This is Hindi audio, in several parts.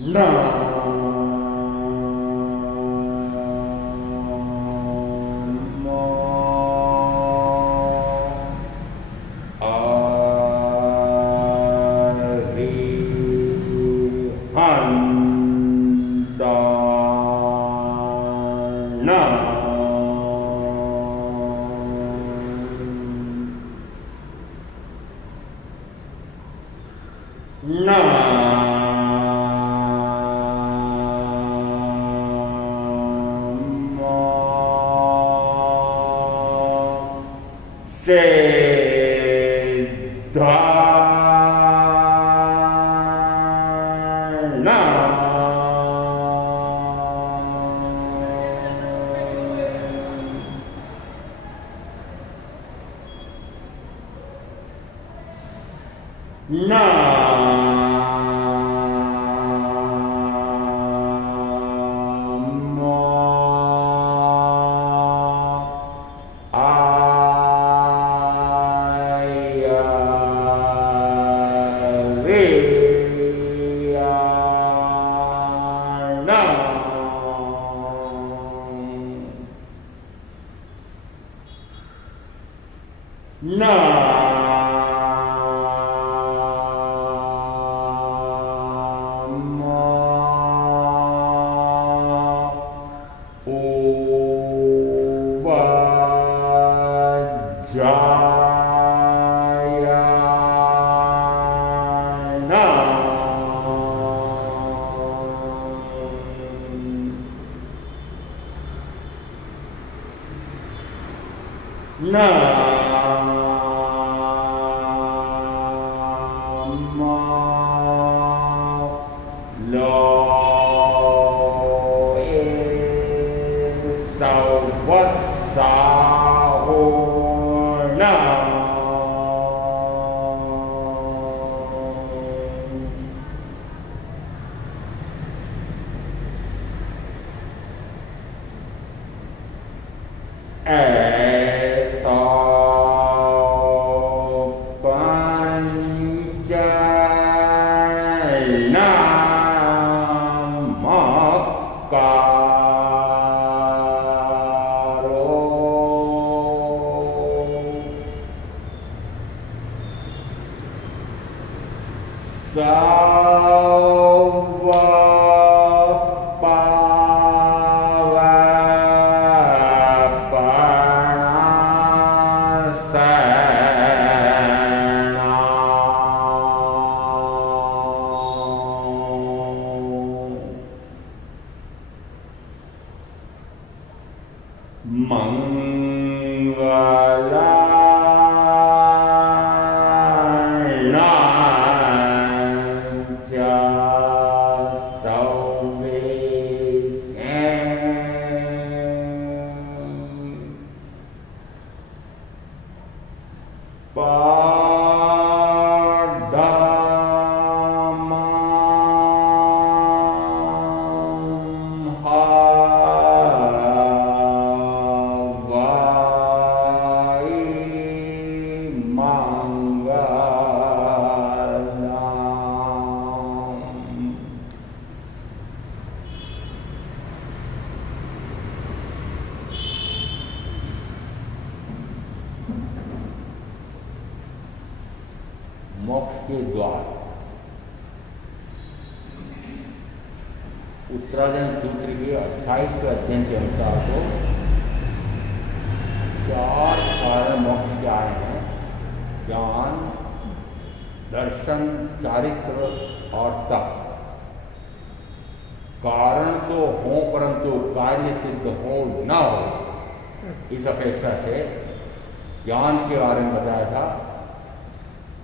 ना मोक्ष के द्वार। उत्तरायण सूत्र के 28वें अध्ययन के अनुसार तो 4 कारण मोक्ष के आए हैं: ज्ञान, दर्शन, चारित्र और तप। कारण तो हो परंतु कार्य सिद्ध हो न हो, इस अपेक्षा से ज्ञान के बारे में बताया था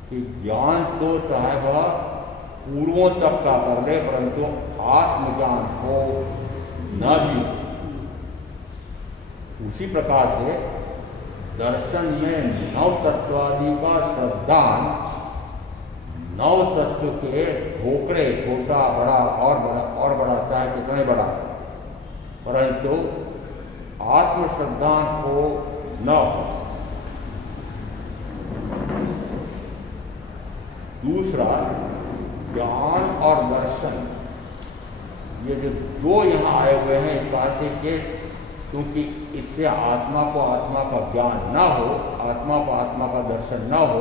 कि ज्ञान तो चाहे वह पूर्वों तक का कर ले, परंतु आत्मज्ञान हो न भी। उसी प्रकार से दर्शन में नव तत्वादि का श्रद्धान नव तत्व के ढोकड़े, छोटा बड़ा और बड़ा चाहे कितने बड़ा, परंतु आत्मश्रद्धान हो न हो। दूसरा, ज्ञान और दर्शन ये जो दो यहाँ आए हुए हैं इस बात से कि क्योंकि इससे आत्मा को आत्मा का ज्ञान न हो, आत्मा को आत्मा का दर्शन न हो,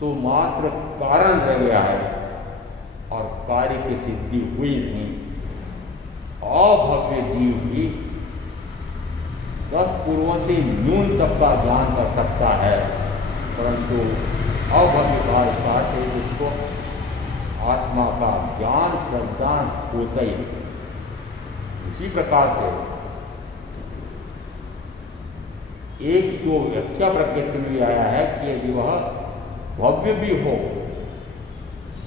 तो मात्र कारण रह गया है और कार्य की सिद्धि हुई नहीं। अभव्य जीव भी 10 पूर्वों से न्यूनतम का ज्ञान कर सकता है, परंतु अभव्य का इसका उसको आत्मा का ज्ञान श्रद्धान होता ही नहीं। इसी प्रकार से एक तो व्याख्या प्रकृति में आया है कि यदि वह भव्य भी हो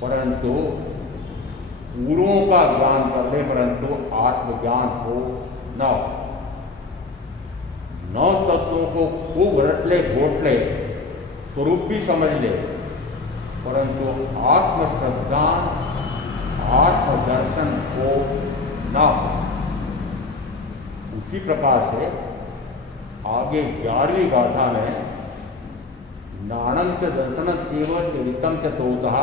परंतु पूर्वों का ज्ञान कर ले परंतु आत्मज्ञान हो न हो, 9 तत्वों को खूब रट ले घोट ले, स्वरूप भी समझ ले, परंतु आत्मश्रद्धा आत्मदर्शन हो न हो। उसी प्रकार से आगे 11वीं गाथा में नाणं च दर्शन चैव चरितं च तोतः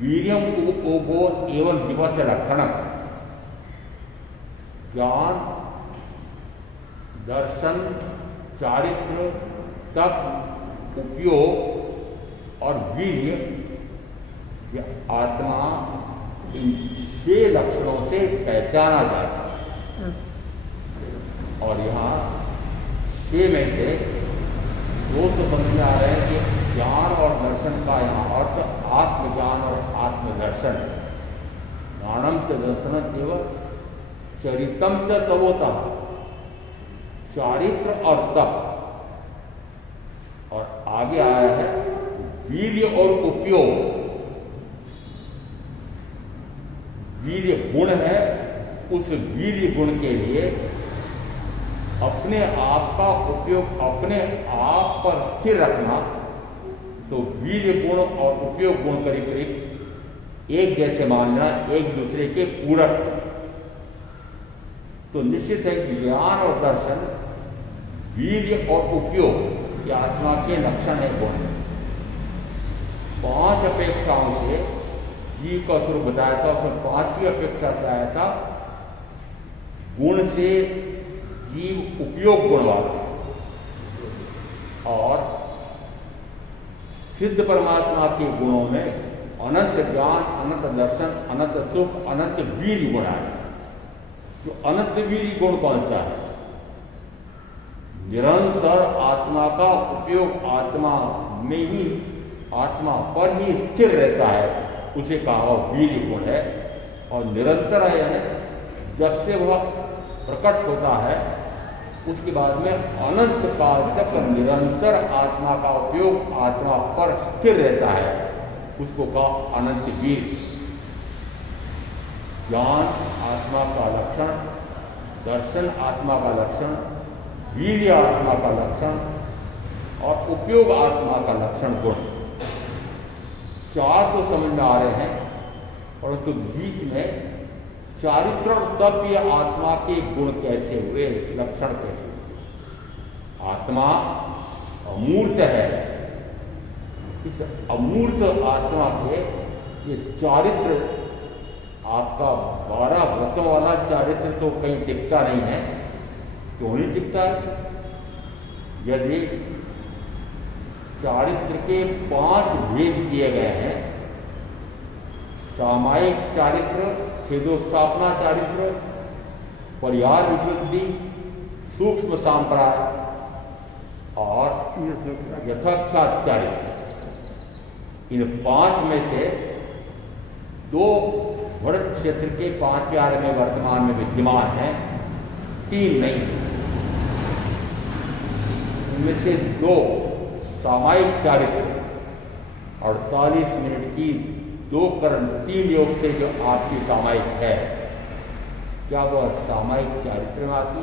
वीर्यं उपभोगो एवं दिवस लक्षणम। ज्ञान, दर्शन, चारित्र, तप, उपयोग और वीर्य, ये आत्मा इन 6 लक्षणों से पहचाना जाता है। और यहाँ 6 में से 2 तो समझ में आ रहे हैं कि ज्ञान और दर्शन का यहाँ अर्थ आत्मज्ञान और आत्मदर्शन। ज्ञानम च दर्शन केवल चरितम च तवोता, चारित्र और तप। और आगे आया है वीर्य और उपयोग। वीर्य गुण है, उस वीर्य गुण के लिए अपने आप का उपयोग अपने आप पर स्थिर रखना। तो वीर्य गुण और उपयोग गुण करीब करीब एक जैसे मानना, एक दूसरे के पूरक है। तो निश्चित है कि ज्ञान और दर्शन, वीर्य और उपयोग ये आत्मा के लक्षण है, गुण। 5 अपेक्षाओं से जीव का स्वरूप बताया था, उसमें 5वीं अपेक्षा से आया था गुण से जीव उपयोग गुण वाला। और सिद्ध परमात्मा के गुणों में अनंत ज्ञान, अनंत दर्शन, अनंत सुख, अनंत वीर्य गुण आए। तो अनंत वीर्य गुण कौन सा है? निरंतर आत्मा का उपयोग आत्मा में ही, आत्मा पर ही स्थिर रहता है, उसे कहा वीर्य गुण है। और निरंतर है यानी जब से वह प्रकट होता है उसके बाद में अनंत काल तक निरंतर आत्मा का उपयोग आत्मा पर स्थिर रहता है, उसको कहा अनंत वीर्य। ज्ञान आत्मा का लक्षण, दर्शन आत्मा का लक्षण, वीर्य आत्मा का लक्षण और उपयोग आत्मा का लक्षण गुण। 4 तो समझ में आ रहे हैं, परंतु बीच में चारित्र और तप ये आत्मा के गुण कैसे हुए, लक्षण कैसे हुए? आत्मा अमूर्त है, इस अमूर्त आत्मा के ये चारित्र, आपका 12 व्रतों वाला चारित्र तो कहीं दिखता नहीं है। क्यों नहीं दिखता है? यदि चारित्र के 5 भेद किए गए हैं, सामायिक चारित्र, छेदोस्थापना चारित्र, परिहार विशुद्धि, सूक्ष्म सांप्राय और यथाख्यात चारित्र, इन 5 में से 2 भरत क्षेत्र के 5 प्यारे में वर्तमान में विद्यमान हैं, 3 नहीं। इनमें से 2 सामायिक चारित्र 48 मिनट की 2 करण 3 योग से जो आपकी सामायिक है, क्या वह सामायिक चारित्र में आती?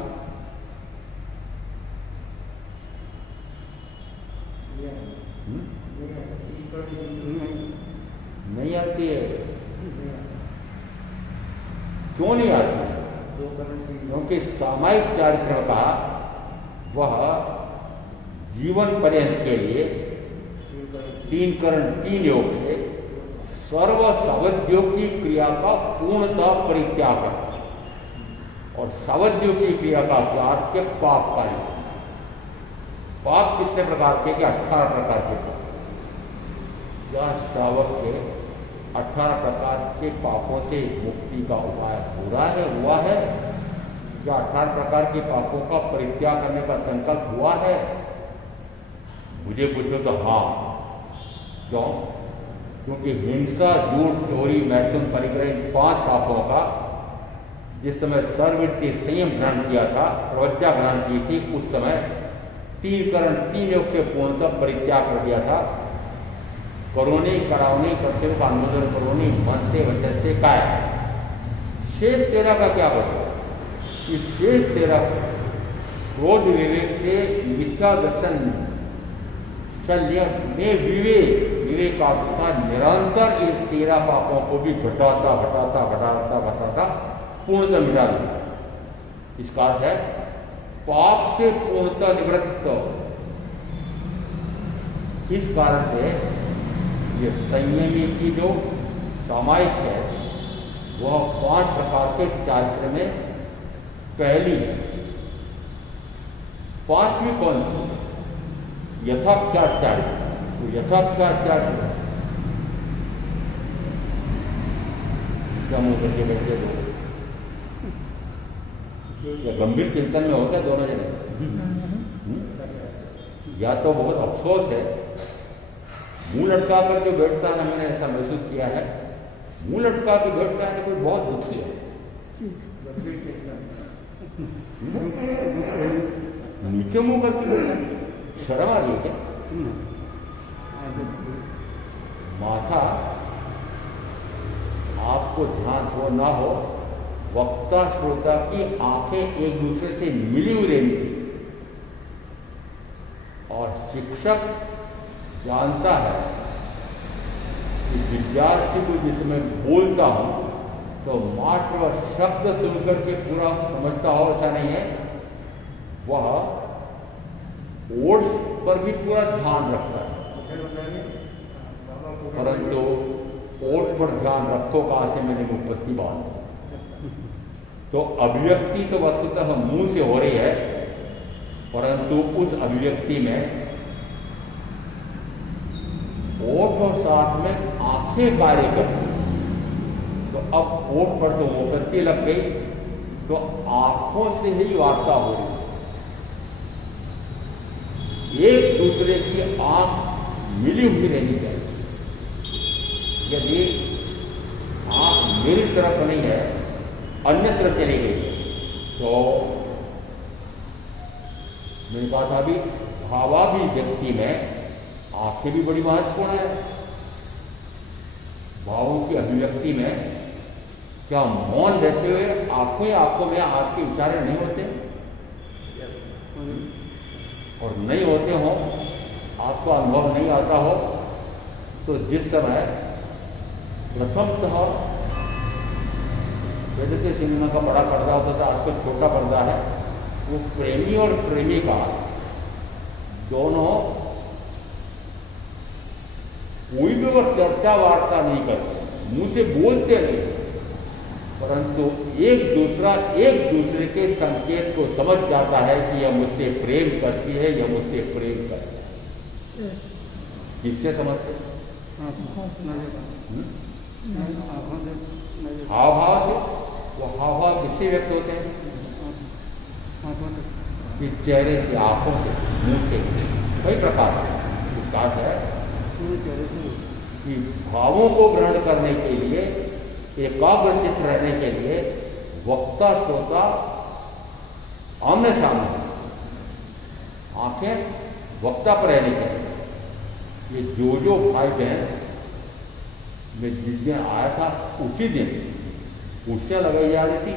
नहीं आती है। क्यों नहीं आती? क्योंकि सामायिक चारित्र में कहा वह जीवन पर्यंत के लिए 3 करण 3 योग से सर्व सावध्यों की क्रिया का पूर्णतः परित्याग करना। और सावध्यों की क्रिया का क्या अर्थ है? पाप कार्य। पाप कितने प्रकार के? 18 प्रकार के पाप। क्या श्रावक के 18 प्रकार के पापों से मुक्ति का उपाय पूरा है, हुआ है? क्या 18 प्रकार के पापों का परित्याग करने का संकल्प हुआ है? मुझे पूछो तो हाँ। क्यों? क्योंकि हिंसा, झूठ, चोरी, मैथुन, परिग्रह, इन 5 पापों का जिस समय सर्ववृत्ति संयम ग्रहण किया था, प्रवृत्तियां ग्रहण की थी, उस समय 3 करण 3 योग से पूर्णतः परित्याग कर दिया था। करोनी, करावनी, प्रत्येक का अनुमोदन करोनी, मन से, वचन से, काय। शेष 13 का क्या होगा? कि शेष 13 क्रोध विवेक से मिथ्या दर्शन शल्य में विवेक का निरंतर इन 13 पापों को भी घटाता पूर्णतः मिटा देगा। इसका अर्थ है पाप से पूर्णतः निवृत्त। इस कारण से ये संयमी की जो सामायिक है वह 5 प्रकार के चारित्र में पहली है। 5वीं कौन सी? यथाख्यात चारित्र। तो यथाख्यात चारित्र क्या मुंह करके बैठे लोग? या गंभीर चिंतन में होते हैं दोनों जने। या तो बहुत अफसोस है, मुंह लटका कर जो बैठता है, मैंने ऐसा महसूस किया है, मुंह लटका के बैठता है तो कोई बहुत दुखी है। नीचे मुंह करके बैठता है, शर्म आ रही है क्या? माथा आपको ध्यान हो ना हो, वक्ता श्रोता की आंखें एक दूसरे से मिली हुई रहनी थी। और शिक्षक जानता है कि विद्यार्थी को जिस समय बोलता हूं तो मात्र शब्द सुनकर के पूरा समझता हो, ऐसा नहीं है। वह ओट्स पर भी पूरा ध्यान रखता है, परंतु ओट पर ध्यान रखो कहां से? मैंने उत्पत्ति बांध। तो अभिव्यक्ति तो वस्तुतः मुंह से हो रही है, परंतु उस अभिव्यक्ति में ओठ और साथ में आंखें कार्य करती। तो अब ओठ पर तो उत्पत्ति लग गई, तो आंखों से ही वार्ता हो रही। एक दूसरे की आंख मिली हुई रहनी चाहिए। यदि आंख मेरी तरफ नहीं है, अन्यत्र चली गई, तो मैंने कहा था अभी भावाभी व्यक्ति में आंखें भी बड़ी महत्वपूर्ण है। भावों की अभिव्यक्ति में क्या मौन रहते हुए आंखों में आपके इशारे नहीं होते? और नहीं होते हो, आपको अनुभव नहीं आता हो, तो जिस समय प्रथमतः वैसे तो सिनेमा का बड़ा पर्दा होता था, आजकल छोटा पर्दा है, वो प्रेमी और प्रेमिका दोनों कोई भी वह चर्चा वार्ता नहीं करते, मुंह से बोलते नहीं, परंतु एक दूसरे के संकेत को समझ जाता है कि यह मुझसे प्रेम करती है, यह मुझसे प्रेम करता है। किससे समझते? हाव भाव से। वो हाव भाव किससे व्यक्त होते हैं? कि चेहरे से, आंखों से, मुंह से, कई प्रकार से। इसका अर्थ है कि भावों को ग्रहण करने के लिए, एकाग्रचित रहने के लिए वक्ता श्रोता आमने सामने, आंखें वक्ता पर रहने के लिए। ये जो भाई बहन मैं जिस दिन आया था उसी दिन कुर्सियां लगाई जा रही थी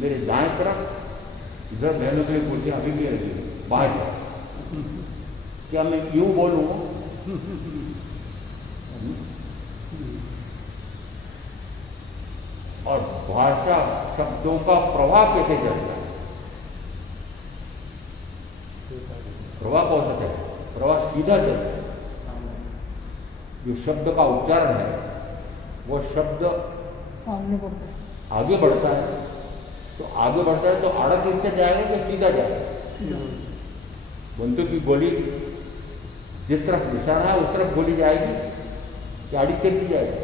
मेरे दाएं तरफ, इधर बहनों के लिए कुर्सियां अभी भी रही है बाएं तरफ। क्या मैं यूं बोलूं? और भाषा शब्दों का प्रवाह कैसे चलता है? प्रवाह कौन सा चलता है? प्रवाह सीधा चलता है। जो शब्द का उच्चारण है वो शब्द सामने पड़ता है, आगे बढ़ता है। तो आगे बढ़ता है तो आड़ा तिरछा जाएगा कि सीधा जाएगा? बंदूक की गोली जिस तरफ निशाना है उस तरफ गोली जाएगी कि आड़ी तिरछी जाएगी?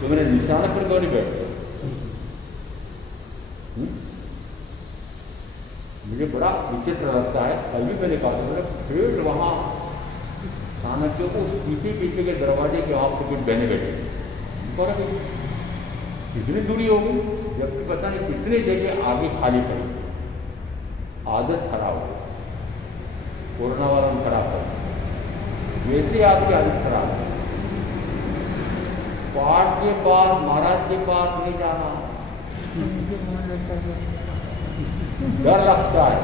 तो मेरे निशाना पर गोली बैठती है। मुझे बड़ा विचित्र लगता है। कल भी मैंने कहा था, फिर वहाँ चाणक्य को उस पीछे पीछे के दरवाजे के वहाँ पर कुछ बहने बैठे और कितनी दूरी होगी, जबकि पता नहीं कितने जगह आगे खाली पड़ी। आदत खराब हो, कोरोना वाला खराब हो, वैसे आपकी आदत खराब है। पाठ के पास, महाराज के पास नहीं जाना, डर लगता है।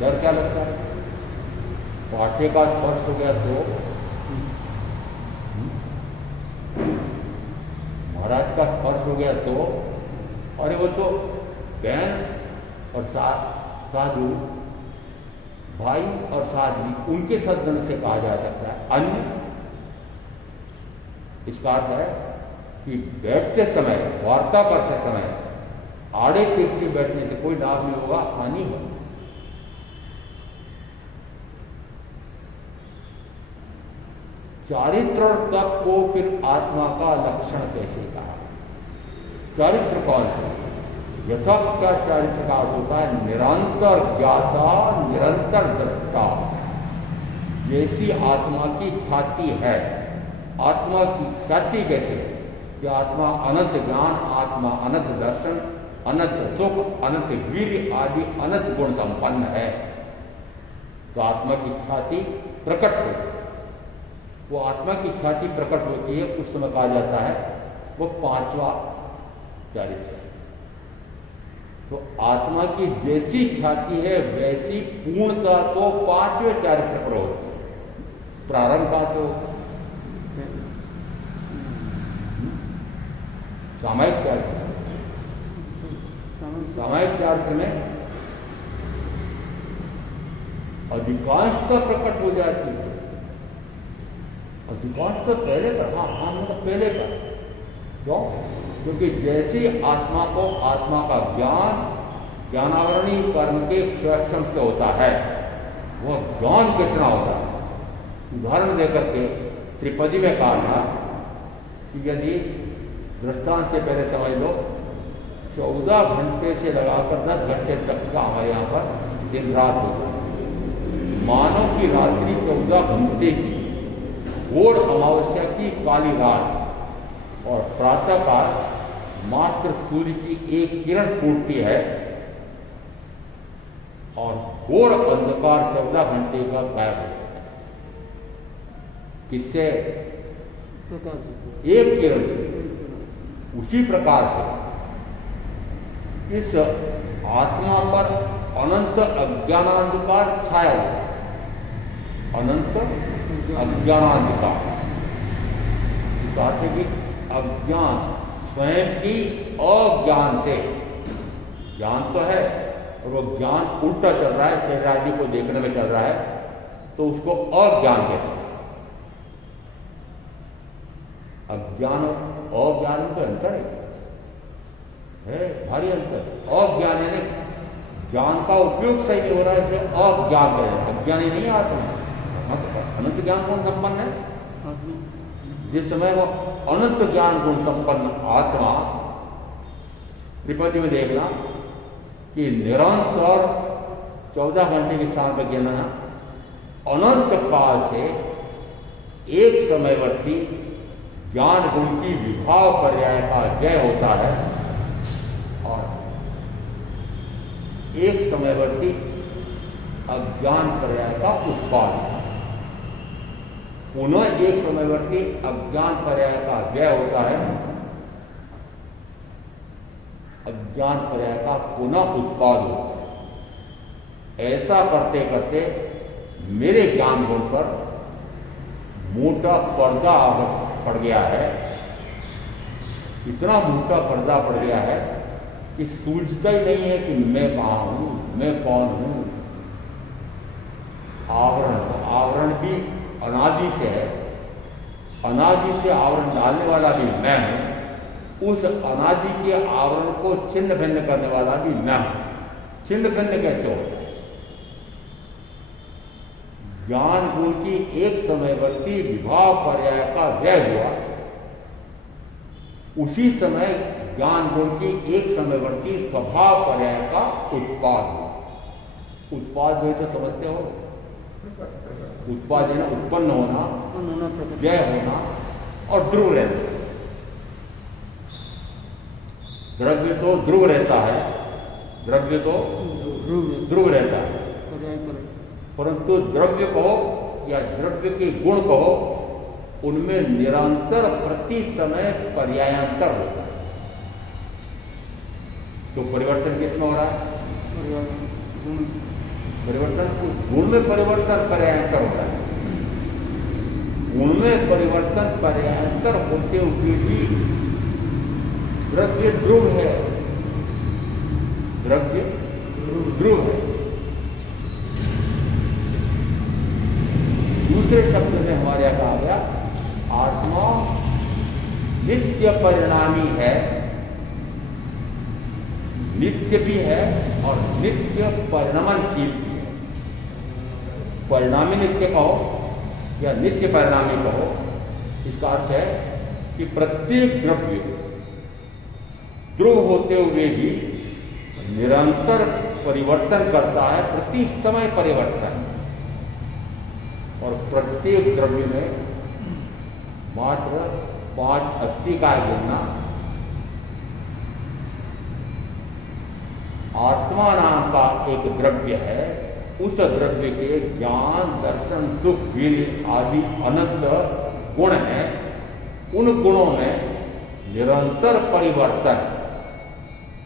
डर क्या लगता है? पाठे का स्पर्श हो गया तो, महाराज का स्पर्श हो गया तो, अरे वो तो बहन और साधु, भाई और साध्वी, उनके सद्गुण से कहा जा सकता है। अन्य इसका अर्थ है कि बैठते समय, वार्ता करते समय आड़े तिरछे बैठने से कोई लाभ नहीं होगा, हानि है। चारित्र तक को फिर आत्मा का लक्षण कैसे कहा? चारित्र कौन सा? यथार्थ का चारित्र का अर्थ होता है निरंतर ज्ञाता, निरंतर दृष्टा। जैसी आत्मा की ख्याति है, आत्मा की ख्याति कैसे है कि आत्मा अनंत ज्ञान, आत्मा अनंत दर्शन, अनंत सुख, अनंत वीर्य आदि अनंत गुण संपन्न है। तो आत्मा की ख्याति प्रकट होती है। वो आत्मा की ख्याति प्रकट होती है, उस समय कहा जाता है वो पांचवा चारित्र। तो आत्मा की जैसी ख्याति है वैसी पूर्णता तो पांचवें चारित्र पर होती है। प्रारंभ कहां से होगा? सामायिक चारित्र। सामायिक चारित्र में अधिकांशता प्रकट हो जाती है। अधिकांशता पहले पर, हाँ मतलब पहले पर। क्यों? क्योंकि जैसे आत्मा को, आत्मा का ज्ञान ज्ञानावरणी कर्म के क्षण से होता है, वह ज्ञान कितना होता है। उदाहरण देकर के त्रिपदी में कहा था कि यदि दृष्टांत से पहले समझ लो, 14 घंटे से लगाकर 10 घंटे तक का हमारे यहाँ पर दिन रात होता है। मानव की रात्रि 14 घंटे की, घोर अमावस्या की काली रात और प्रातःकाल मात्र सूर्य की एक किरण फूटती है और घोर अंधकार 14 घंटे का गायब हो जाता है। किससे? एक किरण से। उसी प्रकार से इस आत्मा पर अनंत अज्ञानांधकार छाया हुआ, अनंत अज्ञानांधकार। कि अज्ञान स्वयं की अज्ञान से, ज्ञान तो है और वो ज्ञान उल्टा चल रहा है, शरीर आदि को देखने में चल रहा है, तो उसको अज्ञान कहते हैं। अज्ञान और अज्ञान में अंतर है, भारी अंतर। अज्ञान है, ज्ञान का उपयोग सही नहीं हो रहा है, इसलिए अज्ञान है। अज्ञानी नहीं आत्मा, अनंत ज्ञान गुण संपन्न है। जिस समय वो अनंत ज्ञान गुण संपन्न आत्मा, त्रिपदी में देखना कि निरंतर 14 घंटे के स्थान पर गिनना, अनंत काल से एक समयवर्ती ज्ञान गुण की विभाव पर्याय का जय होता है और एक समयवर्ती अज्ञान पर्याय का उत्पाद। पुनः एक समयवर्ती अज्ञान पर्याय का जय होता है, अज्ञान पर्याय का पुनः उत्पाद होता है। ऐसा करते करते मेरे ज्ञान गुण पर मोटा पर्दा पड़ गया है, इतना मोटा पर्दा पड़ गया है कि सूझता ही नहीं है कि मैं कहाँ हूं, मैं कौन हूं। आवरण, आवरण भी अनादि से है, अनादि से आवरण डालने वाला भी मैं हूं, उस अनादि के आवरण को छिन्न भिन्न करने वाला भी मैं हूं। छिन्न भिन्न कैसे होता है? ज्ञान गुण की एक समयवर्ती विभाव पर्याय का व्यय हुआ, उसी समय ज्ञान गुण की एक समयवर्ती स्वभाव पर्याय का उत्पाद हुआ। उत्पाद जो तो समझते हो, उत्पाद है ना, उत्पन्न होना, व्यय होना और ध्रुव रहना। द्रव्य तो ध्रुव रहता है, द्रव्य तो ध्रुव रहता है, परंतु द्रव्य कहो या द्रव्य के गुण कहो, उनमें निरंतर प्रति समय पर्यायांतर होता है। तो परिवर्तन किसमें हो रहा है? परिवर्तन उस गुण में परिवर्तन पर्यायांतर होता है। गुण में परिवर्तन पर्यायांतर होते हुए भी द्रव्य ध्रुव है, द्रव्य ध्रुव है। दूसरे शब्द में हमारे यहां कहा गया, आत्मा नित्य परिणामी है, नित्य भी है और नित्य परिणमनशील भी है। परिणामी नित्य कहो या नित्य परिणामी कहो, इसका अर्थ है कि प्रत्येक द्रव्य ध्रुव होते हुए भी निरंतर परिवर्तन करता है, प्रति समय परिवर्तन, और प्रत्येक द्रव्य में मात्र 5 अस्थि का गिनना आत्मा नाम का एक द्रव्य है। उस द्रव्य के ज्ञान, दर्शन, सुख, वीर्य आदि अनंत गुण हैं। उन गुणों में निरंतर परिवर्तन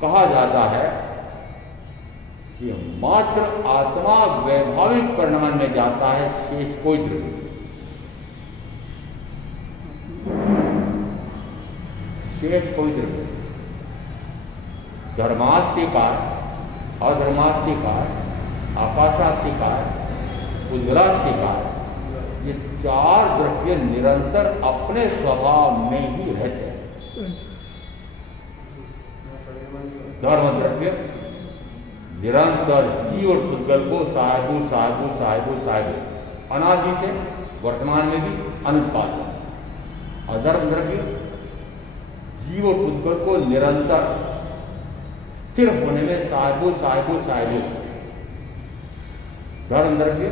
कहा जाता है कि मात्र आत्मा वैभाविक परिणमन में जाता है, शेष कोई द्रव्य, शेष कोई द्रव्य। धर्मास्तिकार, अधर्मास्तिकार, आकाशास्तिकार, उद्गलास्तिकार, ये 4 द्रव्य निरंतर अपने स्वभाव में ही रहते हैं। धर्म द्रव्य निरंतर जीव और पुद्गल को साहेबू साहेबू साहेबू साहेबू अनादि से वर्तमान में भी अनंत काल में। अधर्म द्रव्य जीव और पुद्गल को निरंतर स्थिर होने में साहेबू साहेबू साहेबू। धर्म द्रव्य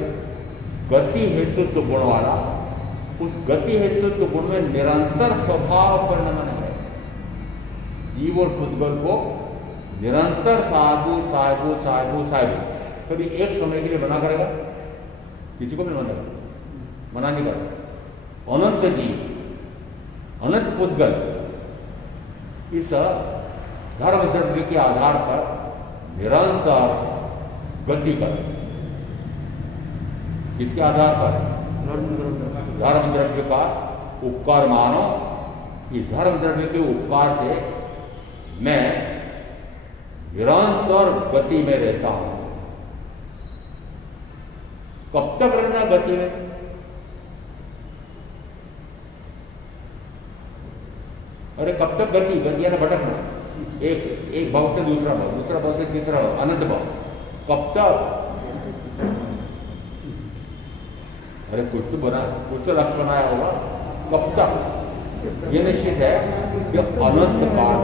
गति हेतुत्व गुण वाला, उस गति हेतुत्व गुण में निरंतर स्वभाव परिणमन है। जीव और पुद्गल को निरंतर साधु साधु साधु साधु कभी एक समय के लिए मना करेगा? किसी को भी मना करेगा? मना नहीं करता। अनंत जीव, अनंत पुद्गल इस धर्म द्रव्य के आधार पर निरंतर गति कर। इसके आधार पर धर्म द्रव्य का उपकार मानो कि धर्म द्रव्य के उपकार से मैं निरंतर गति में रहता हूं। कब तक रहना गति में? अरे कब तक गति? गति है ना भटकना, एक भाव से दूसरा भाव, दूसरा भाव से तीसरा भाव, अनंत भाव। कब तक? अरे कुछ तो बना, कुछ तो लक्ष्य बनाया होगा। कब तक? ये निश्चित है कि अनंत काल।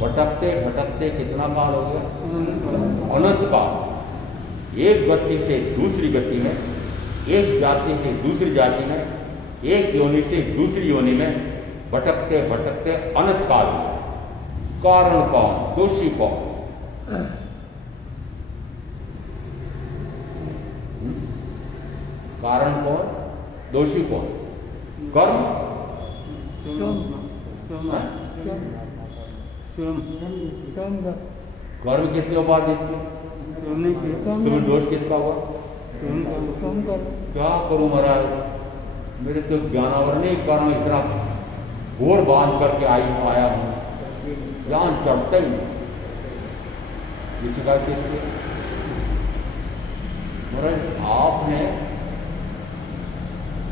भटकते भटकते कितना काल हो गया? अनंत काल। एक गति से दूसरी गति में, एक जाति से दूसरी जाति में, एक योनि से दूसरी योनि में भटकते भटकते अनंत काल हो गया। कारण कौन? दोषी कौन? कारण कौन? दोषी कौन? कर्म? कर्म किसने उपाधि दी? तुम्हें दोष किसका हुआ? क्या करूं महाराज, मेरे तो ज्ञानावर नहीं कर्म इतना घोर बांध करके आया हूं, ज्ञान चढ़ता ही नहीं। ये शिकायत किसकी? महाराज आपने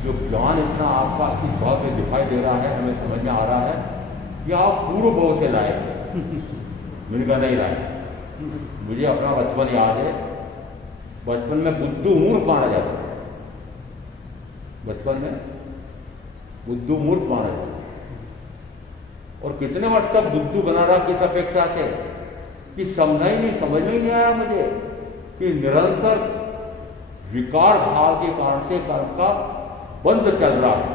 जो ज्ञान इतना आपका इस भाव में दिखाई दे रहा है, हमें समझ में आ रहा है, कि आप पूर्व भाव से लाए थे, मिलकर नहीं लाए। मुझे अपना बचपन याद है, बचपन में बुद्धू मूर्ख माना जाता था। बचपन में बुद्धू मूर्ख माना जाता था। और कितने वर्ष तक बुद्धू बना रहा किस अपेक्षा से, कि समझ में ही नहीं आया मुझे कि निरंतर विकार भाव के कारण से कर्म का बंद चल रहा है।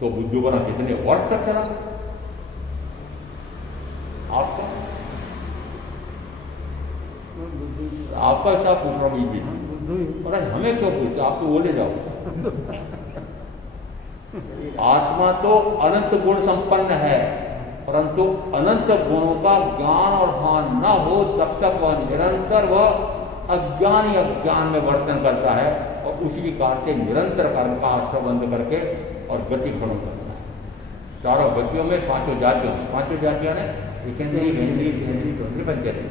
तो बुद्धू बना कितने वर्ष तक चला आपका? आपका ऐसा पूछ रहा हूं भी, पर हमें क्यों पूछते, आप तो बोले जाओ। आत्मा तो अनंत गुण संपन्न है, परंतु अनंत गुणों का ज्ञान और भान न हो तब तक वह निरंतर वह अज्ञानी अज्ञान में वर्तन करता है, और उसी कारण से निरंतर कर्म का आश्रय बंद करके और गति खड़ो करता है। चारों गतियों में पांचों जातियों ने एकेंद्रीय, केंद्रीय, पंचेंद्रीय,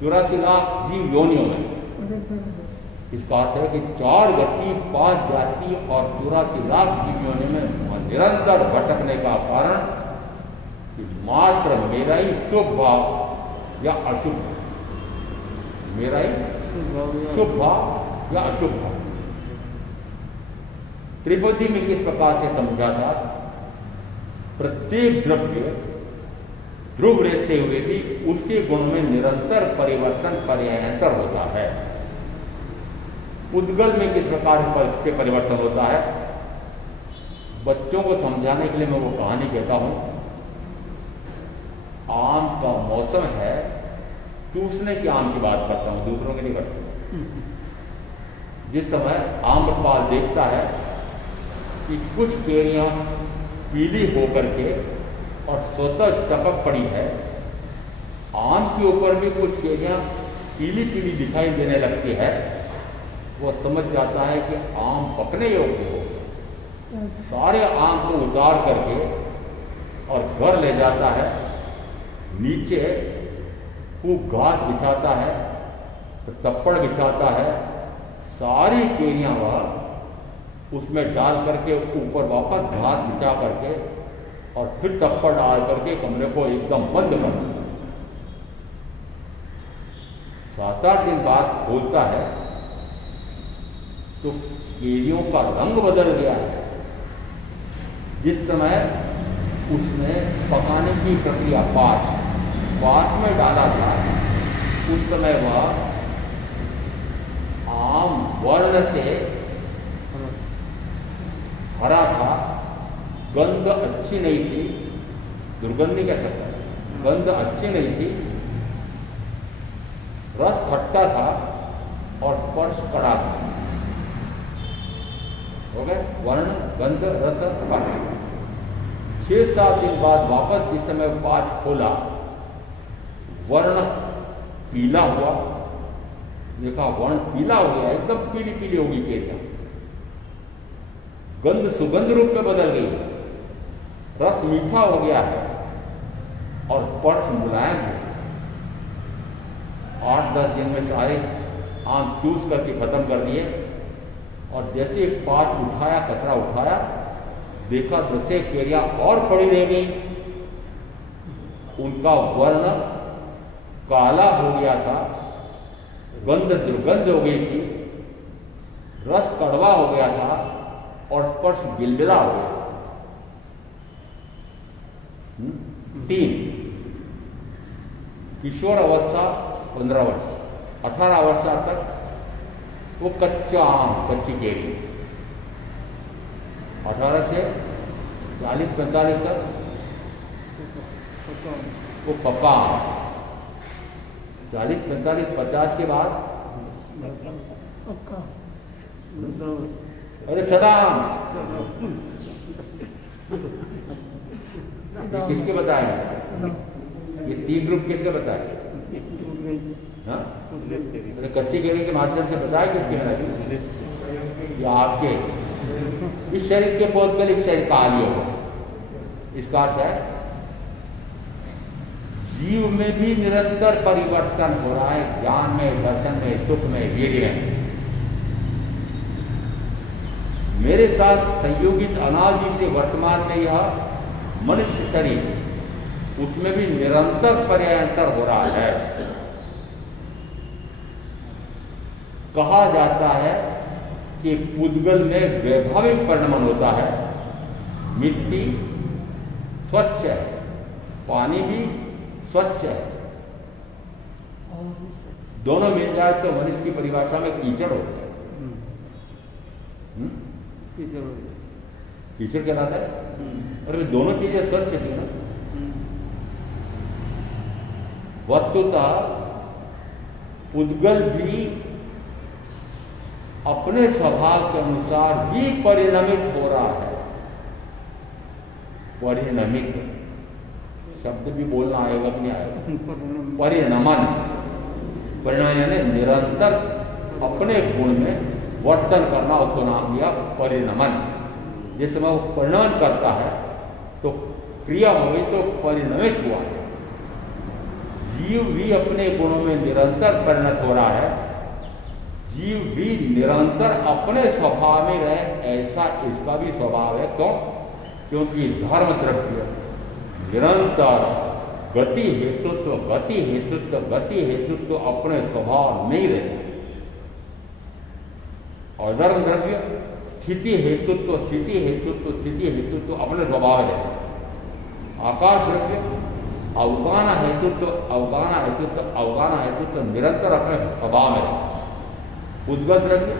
84 लाख जीव योनियों में। इसका अर्थ है कि 4 गति, 5 जाति और 84 लाख जीव योनि में निरंतर भटकने का कारण कि मात्र मेरा ही शुभ भाव या अशुभ भाव, मेरा ही शुभ भाव या अशुभ भाव। त्रिपदी में किस प्रकार से समझा था, प्रत्येक द्रव्य ध्रुव रहते हुए भी उसके गुण में निरंतर परिवर्तन पर्यायांतर होता है। उद्गल में किस प्रकार से परिवर्तन होता है, बच्चों को समझाने के लिए मैं वो कहानी कहता हूं। आम का मौसम है, चूसने के आम की बात करता हूं, दूसरों की नहीं करता। जिस समय आम्रपाल देखता है कि कुछ केरियां पीली होकर के और स्वतः टपक पड़ी है, आम के ऊपर भी कुछ केरियां पीली पीली दिखाई देने लगती है, वो समझ जाता है कि आम पकने योग्य हो। सारे आम को उतार करके और घर ले जाता है, नीचे खूब घास बिछाता है, तप्पड़ बिछाता है, सारी केरियां वह उसमें डाल करके ऊपर वापस घास बिछा करके और फिर तप्पड़ डाल करके कमरे को एकदम बंद कर देता है। 7-8 दिन बाद खोलता है तो केरियों का रंग बदल गया है। जिस समय उसने पकाने की प्रक्रिया पात में डाला था, उस समय वह आम वर्ण से हरा था, गंध अच्छी नहीं थी, दुर्गंध नहीं कह सकता, गंध अच्छी नहीं थी, रस खट्टा था और स्पर्श कड़ा था। हो गए वर्ण, गंध, रस, खट्टा। 6-7 दिन बाद वापस जिस समय पाँच खोला, वर्ण पीला हुआ, देखा वर्ण पीला हो गया, एकदम पीली पीली होगी केरियां। गंध सुगंध रूप में बदल गई, रस मीठा हो गया है और स्पर्श मुलायम है। 8-10 दिन में सारे आम चूस करके खत्म कर दिए, और जैसे एक पात उठाया, कचरा उठाया, देखा 10 केरियां और पड़ी रह गई। उनका वर्ण काला हो गया था, गंध दुर्गंध हो गई थी, रस कड़वा हो गया था और स्पर्श गिलगिला हो गया था। 3 किशोर अवस्था 15 वर्ष, 18 वर्ष तक वो कच्चा आम, कच्ची केरी। 18 से 40-45 तक वो पका आम। 40-45-50 के बाद अरे सदा आम। ये किसके बताए? ये 3 रूप किसके बताए? हाँ? कच्ची केरी के माध्यम से बताया किसके मैंने? या आपके इस शरीर के पौद्गलिक शरीर कहानियों को। इसका अर्थ है जीव में भी निरंतर परिवर्तन हो रहा है, ज्ञान में, दर्शन में, सुख में, वीर्य में। मेरे साथ संयोगित अनादि से वर्तमान में यह मनुष्य शरीर, उसमें भी निरंतर पर्यायंतर हो रहा है। कहा जाता है कि पुद्गल में वैभाविक परिणमन होता है। मिट्टी स्वच्छ है, पानी भी स्वच्छ है, दोनों मिल जाए तो मनुष्य की परिभाषा में कीचड़ हो गया। कीचड़ कहलाता है। अरे दोनों चीजें स्वच्छ थी ना। वस्तुतः पुद्गल भी अपने स्वभाव के अनुसार ही परिणमित हो रहा है। परिणमित शब्द भी बोलना आएगा कि नहीं आएगा? परिणमन, परिणमन यानी निरंतर अपने गुण में वर्तन करना, उसको नाम दिया परिणमन। जिस समय वो परिणमन करता है तो क्रिया हो गई तो परिणमित हुआ है। जीव भी अपने गुणों में निरंतर परिणत हो रहा है। जीव भी निरंतर अपने स्वभाव में रहे, ऐसा इसका भी स्वभाव है। क्यों? क्योंकि धर्म द्रव्य निरंतर गति हेतुत्व अपने स्वभाव में ही रहते। और धर्म द्रव्य स्थिति हेतुत्व अपने स्वभाव में रहते। आकाश द्रव्य अवगान हेतुत्व निरंतर अपने स्वभाव में रहते। उद्गत द्रव्य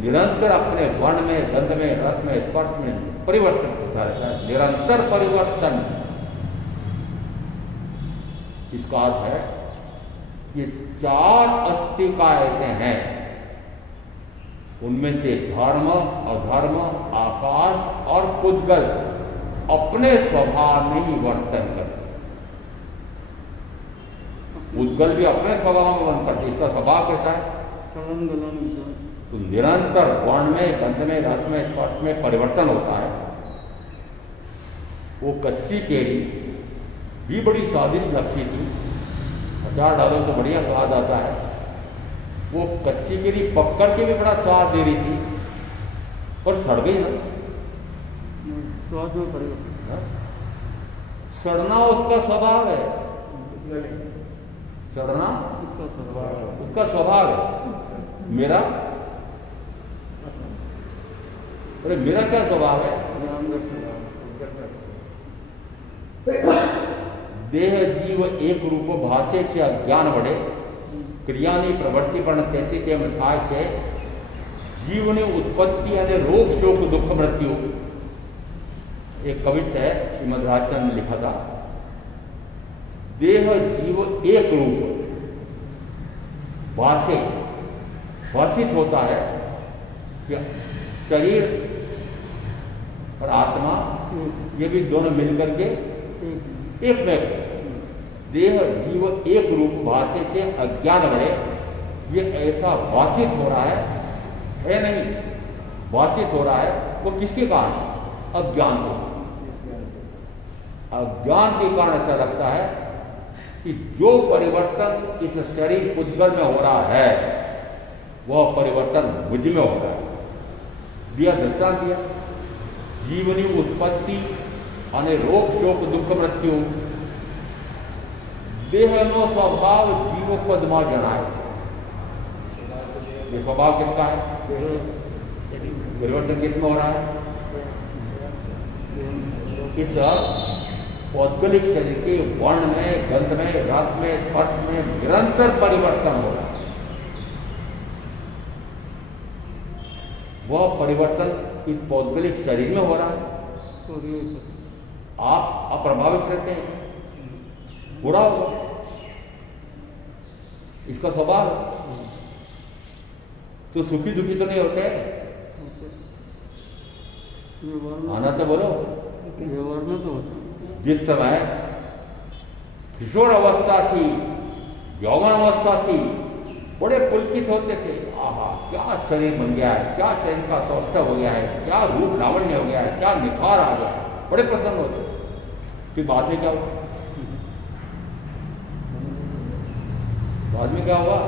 निरंतर अपने वर्ण में, गंध में, रस में, स्पर्श में परिवर्तन होता रहता है। निरंतर परिवर्तन। इसका अर्थ है कि 4 अस्तिका ऐसे हैं, उनमें से धर्म, अधर्म, आकाश और पुद्गल अपने स्वभाव में ही वर्तन करते। पुद्गल भी अपने स्वभाव में वर्तन करते। इसका स्वभाव कैसा है? तो निरंतर वर्ण में, गंध में, रस में, स्पर्श में परिवर्तन होता है। वो कच्ची केरी भी बड़ी स्वादिष्ट लगती थी, अचार डालो तो बढ़िया स्वाद आता है। वो कच्ची केरी पक कर के भी बड़ा स्वाद दे रही थी, पर सड़ गई ना। स्वाद में परिवर्तन, सड़ना उसका स्वभाव है। सड़ना उसका स्वभाव है। मेरा, अरे मेरा क्या स्वभाव है? देह जीव एक रूप भाषे छे अज्ञान वडे क्रियानी प्रवृत्ति पण तेती तेम थाय छे। जीवनी उत्पत्ति अने रोग शोक दुख मृत्यु। एक कविता है श्रीमद राजचंद्र ने लिखा था। देह जीव एक रूप भाषे भाषित होता है कि शरीर और आत्मा ये भी दोनों मिलकर के एक में। देह जीव एक रूप भाषे से अज्ञान बड़े, ये ऐसा भाषित हो रहा है नहीं, भाषित हो रहा है। वो किसके कारण से? अज्ञान को। अज्ञान के कारण ऐसा लगता है कि जो परिवर्तन इस शरीर पुद्गल में हो रहा है वह परिवर्तन मुझ में हो रहा है। दिया दृष्टांत दिया, जीवनी उत्पत्ति अने रोग शोक दुख मृत्यु। देहनो स्वभाव जीव पदमा जनाए। ये स्वभाव किसका है? परिवर्तन किसमें हो रहा है? इस पौद्गलिक शरीर के वर्ण में, गंध में, रस में, स्पर्श में निरंतर परिवर्तन हो रहा है। वह परिवर्तन इस पौद्गलिक शरीर में हो रहा है। आप अप्रभावित रहते हैं, बुरा होगा, इसका स्वभाव। तो सुखी दुखी तो नहीं होते? आना तो बोलो। जिस समय किशोर अवस्था थी, यौवन अवस्था थी, बड़े पुलकित होते थे। आहा, क्या शरीर बन गया है, क्या शरीर का सौष्ठव हो गया है, क्या रूप लावण्य हो गया है, क्या निखार आ गया है, बड़े प्रसन्न होते। फिर बाद में क्या हुआ? बाद में क्या हुआ?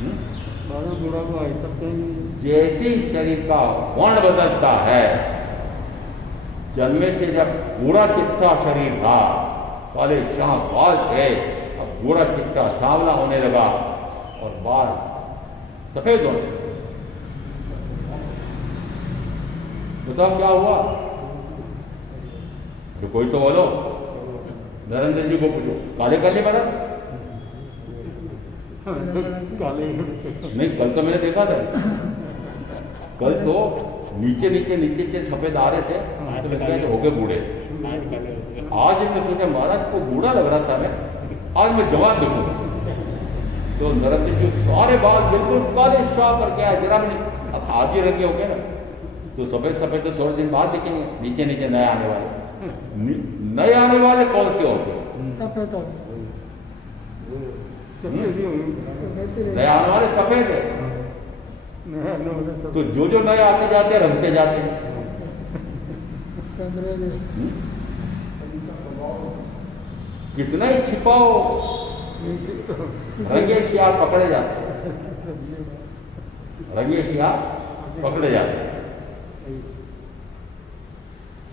बारह गुणा को आई सकते हैं। जैसे शरीर का वर्ण बदलता है, जन्मे से जब बूढ़ा चिट्टा शरीर था, काले शाम बाल थे, अब बूढ़ा चिट्टा सांवला होने लगा और बाल सफेद होने लगे। बताओ क्या हुआ? तो कोई तो बोलो, नरेंद्र जी को पूछो, काले काले बना? काले नहीं, कल तो मैंने देखा था, कल तो नीचे नीचे नीचे नीचे सफेद आ रहे थे, तो लगता है कि हो गए बूढ़े। आज मैं सोचा महाराज को बूढ़ा लग रहा था मैं, आज मैं जवान देखूंगा। तो नरेंद्र जी सारे बाल बिल्कुल काले शाह करके आए, जरा भी नहीं। अब आज ही रंगे हो गए ना, तो सफेद सफेद तो थोड़े दिन बाद दिखेंगे। नीचे नीचे नए आने वाले, नए आने वाले कौन से होते हैं? सफेद हो नए आने वाले सफेद है, तो जो जो नए आते जाते हैं रंगते जाते हैं। कितना ही छिपाओ, रंगे शियार पकड़े जाते हैं, रंगे शियार पकड़े जाते हैं।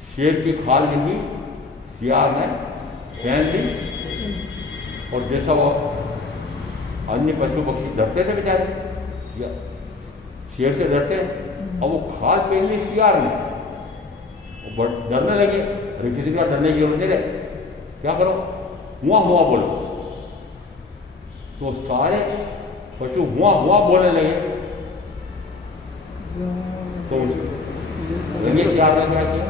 शेर की खाल लिखी शियार ने पहन ली, और जैसा वो अन्य पशु पक्षी डरते थे बेचारे, शेर से डरते हैं, और वो खाल पहन ली शियार ने, वो डरने लगे। अरे किसी का डरने की जरूरत नहीं है, क्या करो, हुआ हुआ बोलो। तो सारे पशु हुआ हुआ बोलने लगे। तो रंगे शियार ने क्या किया?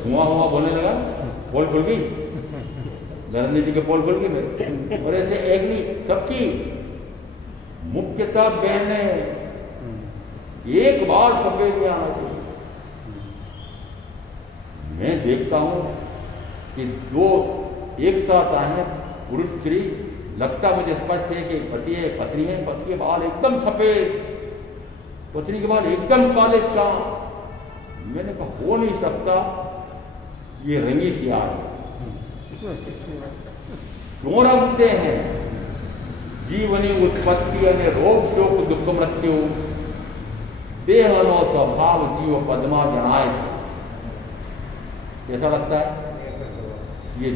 हुआ हुआ बोलने लगा, पोल खुल गई, नरेंद्र जी के पोल खुल गई मेरे। और ऐसे एक नहीं, सबकी मुख्यतः बहने एक बार सफेद में आना चाहिए। मैं देखता हूं कि दो एक साथ आए हैं, पुरुष स्त्री, लगता मुझे स्पष्ट है कि पति है पत्नी है, पति के बाल एकदम सफेद, पत्नी के बाल एकदम काले शाम। मैंने कहा हो नहीं सकता, ये रंगी शियार क्यों रंगते हैं? जीवनी उत्पत्ति अने रोग शोक दुख मृत्यु, देहनो स्वभाव जीव पद्मा जनाए थे। कैसा लगता है? ये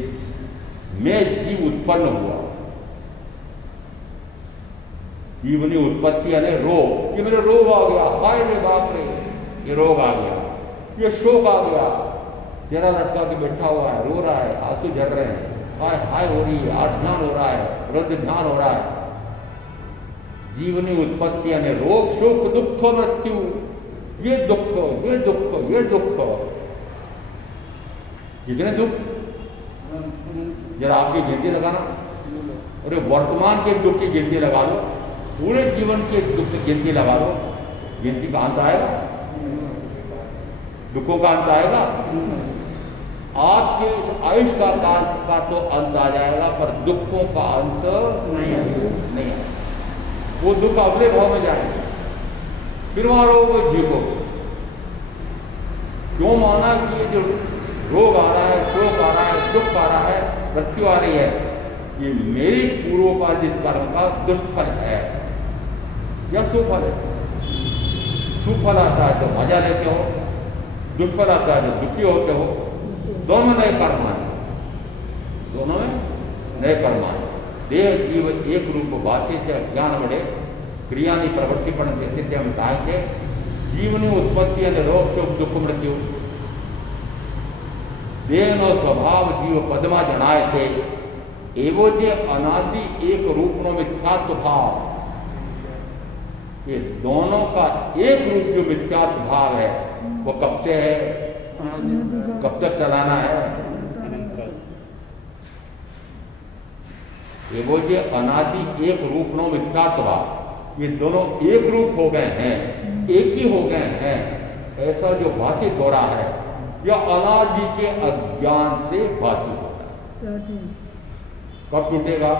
मैं जीव उत्पन्न हुआ, जीवनी उत्पत्ति अने रोग, ये मेरे रोग आ गया, हाय रे बाप रे, ये रोग आ गया, ये शोक आ गया, चेहरा लटका के बैठा हुआ है, रो रहा है, आंसू झड़ रहे हैं, हाय हाय हो रही है, आज ध्यान हो रहा है, वृद्ध ध्यान हो रहा है। जीवनी उत्पत्ति अने रोग शोक दुख मृत्यु, ये दुख ये दुख ये दुख, कितने दुख? जरा आपकी गिनती लगाना, अरे वर्तमान के दुख की गिनती लगा लो, पूरे जीवन के दुख की गिनती लगा लो, गिनती का अंत आएगा? दुखों का अंत आएगा? आपके इस आयुष का काल का तो अंत आ जाएगा, पर दुखों का अंत नहीं आएगा। वो दुख अगले भाव में जाएंगे, फिर वहां रहोगे जीवो। क्यों माना कि ये जो रोग आ रहा है, शोक आ रहा है, दुख आ रहा है, मृत्यु आ रही है, ये मेरी पूर्वोपार्जित कर्म का दुष्फल है या सुफल है? सुफल आता है तो मजा लेते हो, दुष्फल आता है तो दुखी होते हो। दोनों नए कर्म आए, दोनों में नए कर्म आए। देह जीव एक रूप वासी थे ज्ञान बड़े, क्रियानी प्रवृत्ति पण स्थिति हम कहा थे। जीवनी उत्पत्ति अने रोग शोक दुख मृत्यु, देहनो स्वभाव जीव पद्मा जनाए थे। एवो जे अनादि एक रूप नो मिथ्यात्व भाव, ये दोनों का एक रूप जो मिथ्यात्व भाव है, वो कब से है, कब तक चलाना है? वो जो अनादि एक रूप नो मिथ्यात्व भाव, ये दोनों एक रूप हो गए हैं, एक ही हो गए हैं, ऐसा जो भाषित हो रहा है, यह अनादि के अज्ञान से भाषित हो रहा है। कब टूटेगा?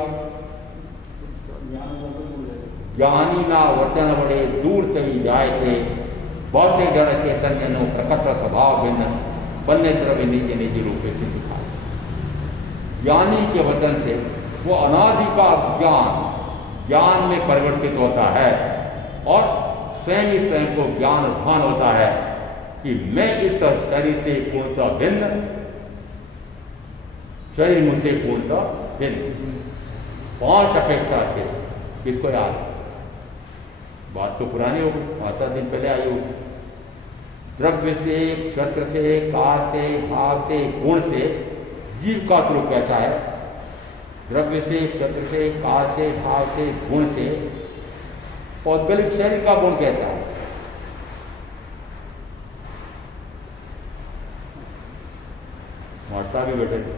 ज्ञानी ना वचन बड़े दूर तभी जाए थे, बहुत से जड़ चैतन्य नो प्रकट स्वभाव भिन्न, बन्ने द्रव्य निज निज रूप से दिखाए। ज्ञानी के वचन से वो अनादि का ज्ञान में परिवर्तित होता है और स्वयं ही स्वयं को ज्ञान भान होता है कि मैं इस शरीर से पूर्णतः भिन्न, शरीर मुझसे पूर्णतः भिन्न। 5 अपेक्षा से किसको याद? बात तो पुरानी हो गई, 5-7 दिन पहले आई होगी। द्रव्य से, क्षत्र से, काल से, भाव से, गुण से जीव का स्वरूप कैसा है? द्रव्य से, क्षत्र से, काल से, भाव से, गुण से पौद्गलिक शरीर का गुण कैसा है? मास्टर भी बैठे थे,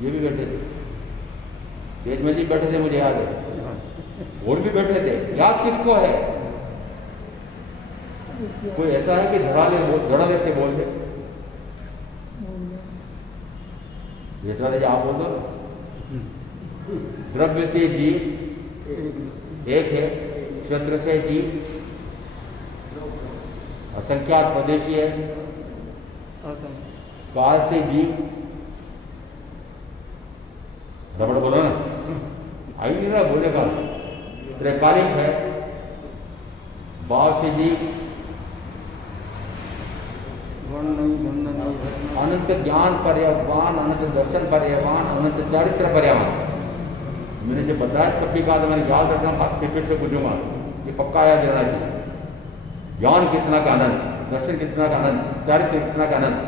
ये भी बैठे थे, तेज में जी बैठे थे, मुझे याद है, और भी बैठे थे। याद किसको है? कोई ऐसा है कि धड़ाले से बोल दे? ये आप बोल दो ना। द्रव्य से जीव एक है, क्षत्र से जीव असंख्यात प्रदेशी है, काल से जीव, रबड़ बोलो ना, आई नहीं रहा बोलेगा, त्रैकालिक है, भाव से जीव, अनंत ज्ञान पर्यावान, अनंत दर्शन पर्यावान, अनंत चारित्र पर्यावान। मैंने जब बताया तब भी कहा था मैंने याद रखना, आप फिर से पूछूंगा, ये पक्का याद रहना चाहिए। ज्ञान कितना का अनंत, दर्शन कितना का अनंत, चारित्र कितना का अनंत,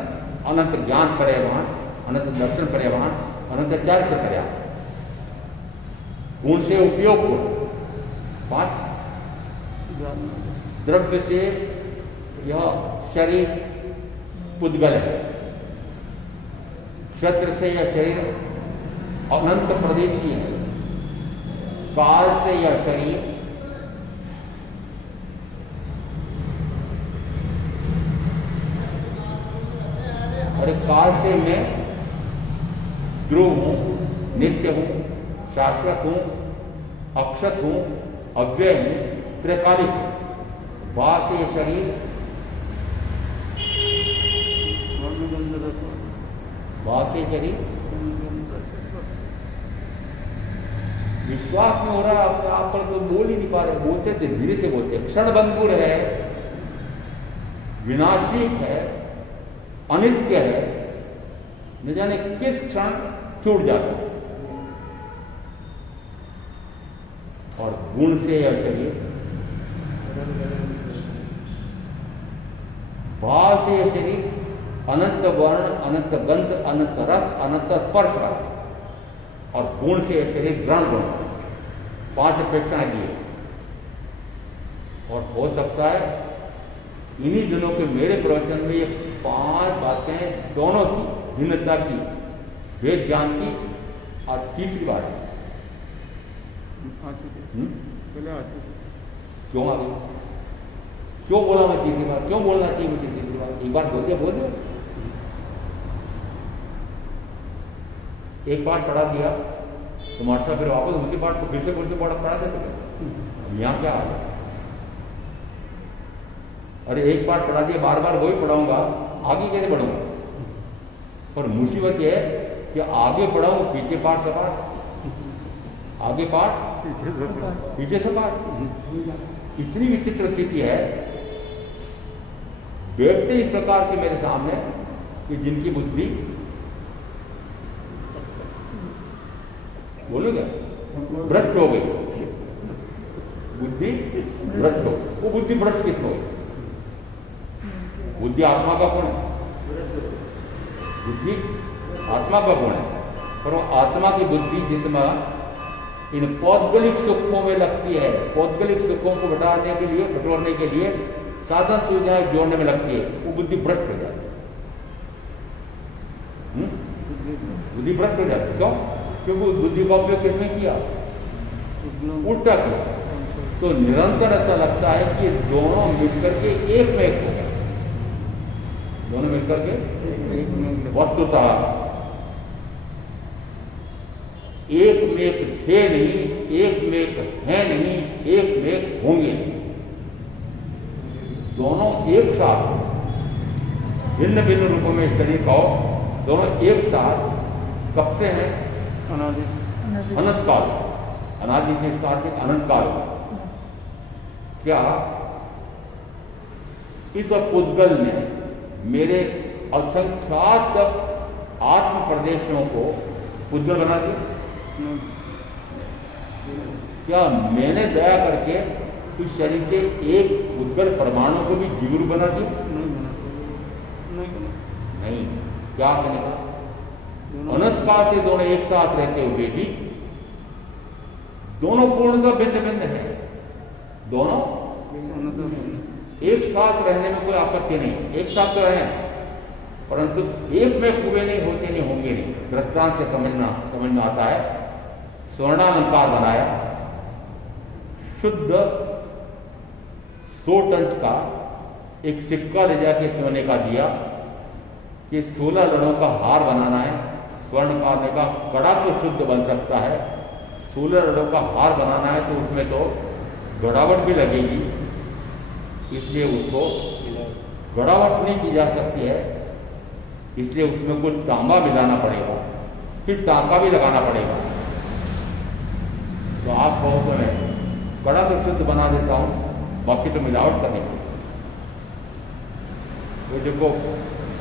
अनंत ज्ञान पर्यावान, अनंत दर्शन पर्यावान, अनंत चारित्र पर्यावान। गुण से उपयोग को 5। द्रव्य से यह शरीर पुद्गल है, क्षत्र से यह शरीर अनंत प्रदेशी है, काल से यह शरीर अरे काल से मैं ध्रुव हूं, नित्य हूं, शाश्वत हूं, अक्षत हूं, अव्यय हूं, त्रैकालिक हूं। भाव से यह शरीर, भाव से शरीर विश्वास में हो रहा है आप पर, तो बोल ही नहीं पा रहे, बोलते थे धीरे से बोलते। क्षणभंगुर है, विनाशिक है, अनित्य है, न जाने किस क्षण छूट जाता है। और गुण से यह शरीर, भाव से यह शरीर अनंत वर्ण, अनंत गंध, अनंत रस, अनंत स्पर्श का, और गुण से यह शरीर ग्रहण गुण। 5 अपेक्षाएं दी। और हो सकता है इन्हीं दिनों के मेरे प्रवचन में ये 5 बातें दोनों की, भिन्नता की, वेद ज्ञान की, और तीसरी बात है क्यों आ गई? क्यों बोला मैं तीसरी बार? क्यों बोलना चाहिए मुझे तीसरी बार? एक बार बोल दो। एक पाठ पढ़ा दिया तो मास्टर फिर वापस उसी पाठ को फिर से पढ़ा देते। यहाँ क्या है? अरे एक पाठ पढ़ा दिया, बार बार वही पढ़ाऊंगा, आगे कैसे बढ़ूंगा? पर मुसीबत यह है कि आगे पढ़ाऊं पीछे पाठ से पाठ, आगे पाठ पीछे से पाठ। इतनी विचित्र स्थिति है। बैठते इस प्रकार के मेरे सामने कि जिनकी बुद्धि, बोलो क्या, भ्रष्ट हो गई, बुद्धि भ्रष्ट हो। वो बुद्धि भ्रष्ट किसको हुई? बुद्धि आत्मा का गुण है, बुद्धि आत्मा का गुण है, पर वो आत्मा की बुद्धि जिसमें इन पौद्गलिक सुखों में लगती है, पौद्गलिक सुखों को बटोरने के लिए साधन सुविधाएं जोड़ने में लगती है, वो बुद्धि भ्रष्ट हो जाती है। बुद्धि भ्रष्ट हो जाती है। क्यों? क्योंकि उस बुद्धि का उपयोग किसने किया? उल्टा किया। तो निरंतर ऐसा लगता है कि दोनों मिलकर के एक में एक हो गए, दोनों मिलकर के वस्तुतः एक में एक थे नहीं, एक में एक है नहीं, एक में एक होंगे नहीं। दोनों एक साथ भिन्न भिन्न रूपों में शरीर का, दोनों एक साथ कब से है? अनादि अनंत काल। अनादि से इसका अर्थ अनंत काल हो। क्या इस पुद्गल ने मेरे असंख्यात आत्म प्रदेशों को पुद्गल बना दिया? क्या मैंने दया करके इस शरीर के एक पुद्गल परमाणु को भी जीव बना दिया? नहीं। क्या से निकला? अनंत काल से दोनों एक साथ रहते हुए भी दोनों पूर्णतः भिन्न भिन्न है। दोनों एक साथ रहने में कोई आपत्ति नहीं, एक साथ तो रहे, परंतु एक में पूरे नहीं होते, नहीं होंगे नहीं। दृष्टांत से समझ में आता है। स्वर्णालंकार बनाया, शुद्ध 100 टन का एक सिक्का ले जाके सोने का दिया कि 16 लड़ों का हार बनाना है। स्वर्ण का ने का कड़ा तो शुद्ध बन सकता है, 16 लड़ों का हार बनाना है तो उसमें तो गड़ावट भी लगेगी, इसलिए उसको गड़ावट नहीं की जा सकती है, इसलिए उसमें कुछ तांबा मिलाना पड़ेगा, फिर टांका भी लगाना पड़ेगा। तो आप कहो तो मैं कड़ा तो शुद्ध बना देता हूं, बाकी तो मिलावट करनी पड़ेगी। तो देखो,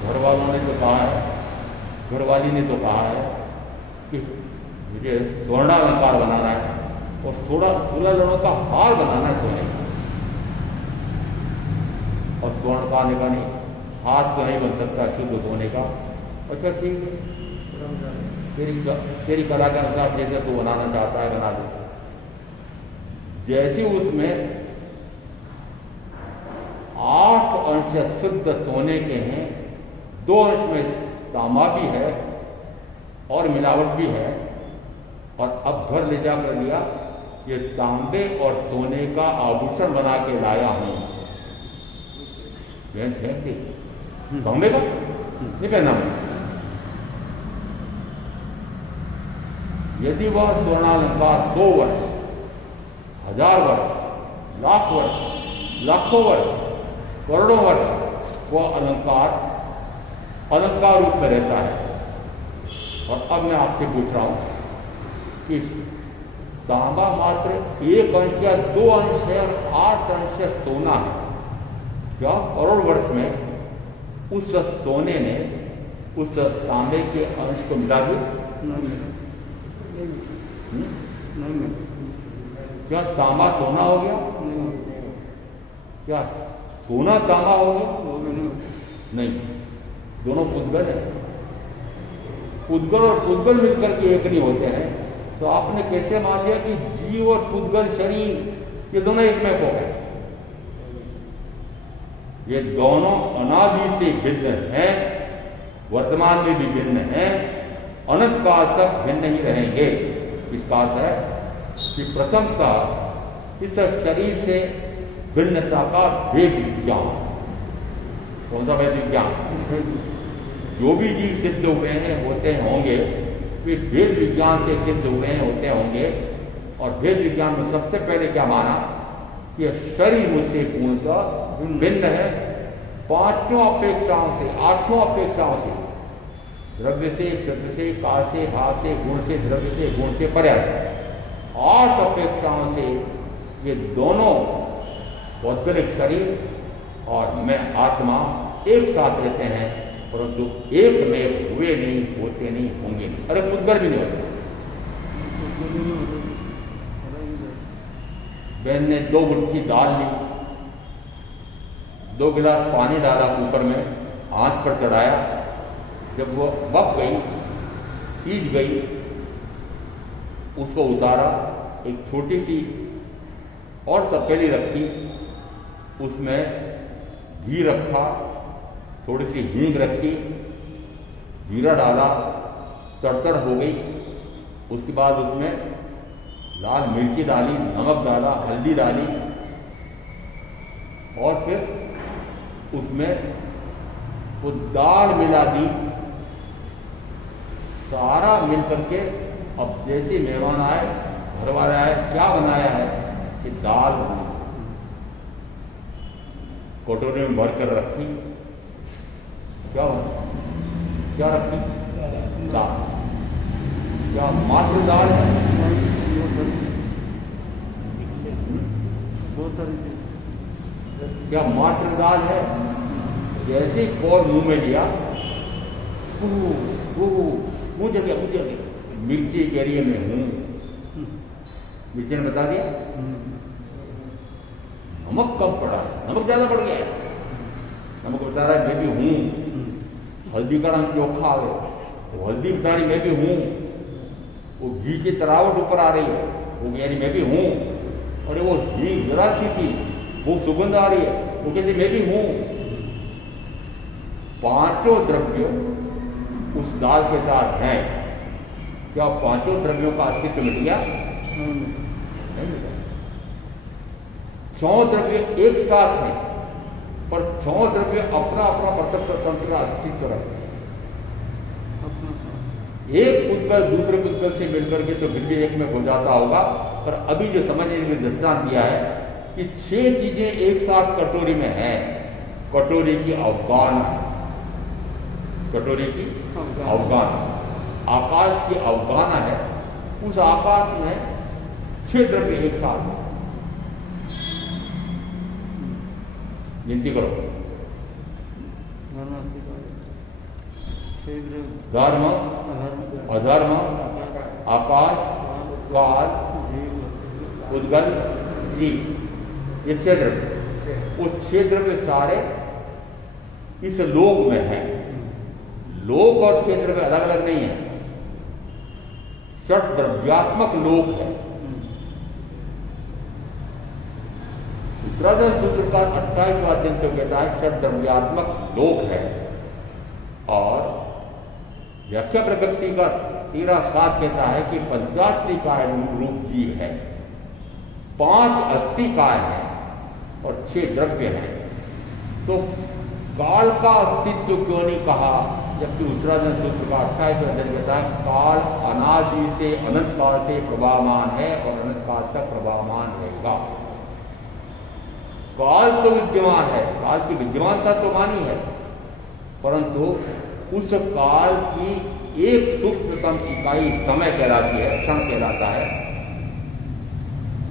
घर वालों ने तो कहा है, घरवाली ने तो कहा है कि मुझे स्वर्णालंकार बनाना है और 16 लड़ों का हार बनाना है सोने का। और स्वर्ण का ने कहा नहीं, हाथ तो नहीं बन सकता शुद्ध सोने का। अच्छा ठीक है, तेरी कला के अनुसार जैसे तू बनाना चाहता है बना दे। जैसे उसमें 8 अंश शुद्ध सोने के हैं, 2 अंश में तांबा भी है और मिलावट भी है, और अब घर ले जाकर दिया ये तांबे और सोने का आभूषण बना के लाया हूं। बहन फेंक दी, तांबे का नहीं पहना। यदि वह स्वर्णालंकार 100 वर्ष, 1000 वर्ष, लाख वर्ष, लाखों वर्ष, करोड़ों वर्ष वह अलंकार रूप में रहता है। और अब मैं आपसे पूछ रहा हूं कि तांबा मात्र 1 अंश या 2 अंश है और 8 अंश सोना है, क्या करोड़ वर्ष में उस सोने ने उस तांबे के अंश को मिला दिया? नहीं। क्या तांबा सोना हो गया? क्या सोना तांबा हो गया? नहीं, दोनों पुद्गल है। पुद्गल और पुद्गल मिलकर के एक नहीं होते हैं। तो आपने कैसे मान लिया कि जीव और पुद्गल शरीर ये दोनों एक में हो गए? ये दोनों अनादि से भिन्न हैं, वर्तमान में भी भिन्न हैं, अनंत काल तक भिन्न ही रहेंगे। इसका अर्थ है कि प्रथमतः इस शरीर से भिन्नता का वेद विज्ञान। कौन सा वेद विज्ञान? जो भी जीव सिद्ध हुए हैं होते होंगे वे वेद विज्ञान से सिद्ध हुए हैं होते होंगे। और वेद विज्ञान में सबसे पहले क्या माना कि शरीर मुझसे पूर्णतः भिन्न है, 5 अपेक्षाओं से, 8 अपेक्षाओं से, द्रव्य से, क्षेत्र से, काल से, भाव से, गुण से, द्रव्य से, गुण से, पर्याय से, 8 अपेक्षाओं से ये दोनों पौद्गलिक शरीर और मैं आत्मा एक साथ रहते हैं, परंतु एक में हुए नहीं, होते नहीं, होंगे नहीं। अरे पुद्गल भी नहीं होते। बहन ने 2 मुट्ठी दाल ली, 2 गिलास पानी डाला कुकर में, आंच पर चढ़ाया, जब वो बफ गई, सीज गई, उसको उतारा, एक छोटी सी और तपेली रखी, उसमें घी रखा, थोड़ी सी हींग रखी, जीरा डाला, तड़तड़ हो गई। उसके बाद उसमें लाल मिर्ची डाली, नमक डाला, हल्दी डाली, और फिर उसमें वो दाल मिला दी, सारा मिल करके। अब जैसे मेहमान आए, घर वाले आए, क्या बनाया है कि दाल बनी, कटोरे में भर कर रखी। क्या रखी? दाल। क्या मात्र दाल है? बहुत सारी चीज। क्या मात्र दाल है? जैसे कौर मुंह में लिया, मुझ गया मिर्ची कह रही है मैं हूं। मिर्ची ने बता दिया नमक कम पड़ा, नमक ज्यादा पड़ गया है। नमक बता रहा है मैं भी हूं। हल्दी का रंग चोखा है, वो हल्दी बता रही मैं भी हूं। वो घी की तरावट ऊपर आ रही है, वो कह रही मैं भी हूं। और वो घी जरा सी थी, वो सुगंध आ रही है, वो कहती मैं भी हूं। पांचों द्रव्य उस दाल के साथ हैं। क्या पांचों द्रव्यों का अस्तित्व मिट गया? नहीं मिला। छह द्रव्य एक साथ हैं, पर छह द्रव्य अपना अपना पृथक स्वतंत्र अस्तित्व रखते हैं। एक पुद्गल दूसरे पुद्गल से मिलकर के तो फिर भी एक में हो जाता होगा, पर अभी जो समझने में दृष्टांत दिया है कि 6 चीजें एक साथ कटोरी में हैं। कटोरी की अवगान, कटोरी की अवगान, आकाश की अवगाना है। उस आकाश में 6 द्रव्य एक साथ हैं। गिनती करो। धर्म, अधर्म, आकाश, काल, उद्गल, जीव, ये 6 द्रव्य। वो 6 द्रव्य सारे इस लोक में हैं। लोक और 6 द्रव्य अलग अलग नहीं है, षट द्रव्यात्मक लोक है। उत्तराधर्म सूत्र का 28वां अध्ययन तो कहता है षट द्रव्यात्मक लोक है। और व्याख्या प्रगति का 13.7 कहता है कि 50 रूप जीव है, 5 अस्थिकाय है और 6 द्रव्य हैं। तो काल का अस्तित्व क्यों नहीं कहा, जबकि उत्तराधर्म सूत्र का 28वां अध्ययन कहता है काल अनादि से अनंत काल से प्रभावमान है और अनंत काल तक प्रभावमान रहेगा। काल तो विद्यमान है, काल की विद्यमानता तो मानी है, परंतु उस काल की एक सूक्ष्मतम इकाई समय कहलाती है, क्षण कहलाता है।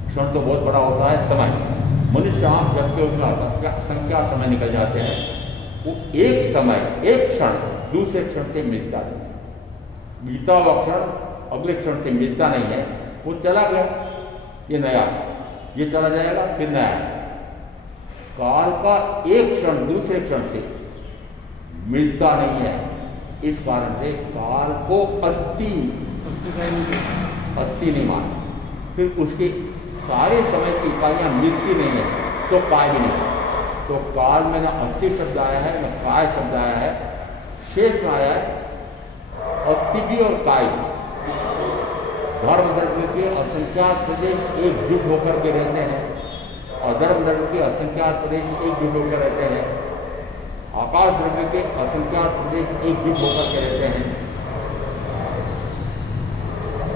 क्षण तो बहुत बड़ा होता है समय। मनुष्य आंख झपके उसमें असंख्या समय निकल जाते हैं। वो एक समय, एक क्षण दूसरे क्षण से मिलता नहीं। बीता हुआ क्षण अगले क्षण से मिलता नहीं है, वो चला गया, ये नया, ये चला जाएगा, फिर नया। काल का एक क्षण दूसरे क्षण से मिलता नहीं है। इस कारण से काल को अस्थि नहीं माना। फिर उसके सारे समय की इकाइयां मिलती नहीं है तो काय भी नहीं। तो काल में न अस्थि शब्द आया है न काय शब्द आया है, शेष में आया है अस्थि भी और काय भी। धर्म द्रव्य के असंख्यात प्रदेश एकजुट होकर के रहते हैं, अधर्म द्रव्य के असंख्यात प्रदेश एकजुट होकर रहते हैं, आकाश द्रव्य के असंख्यात प्रदेश एकजुट होकर के रहते हैं,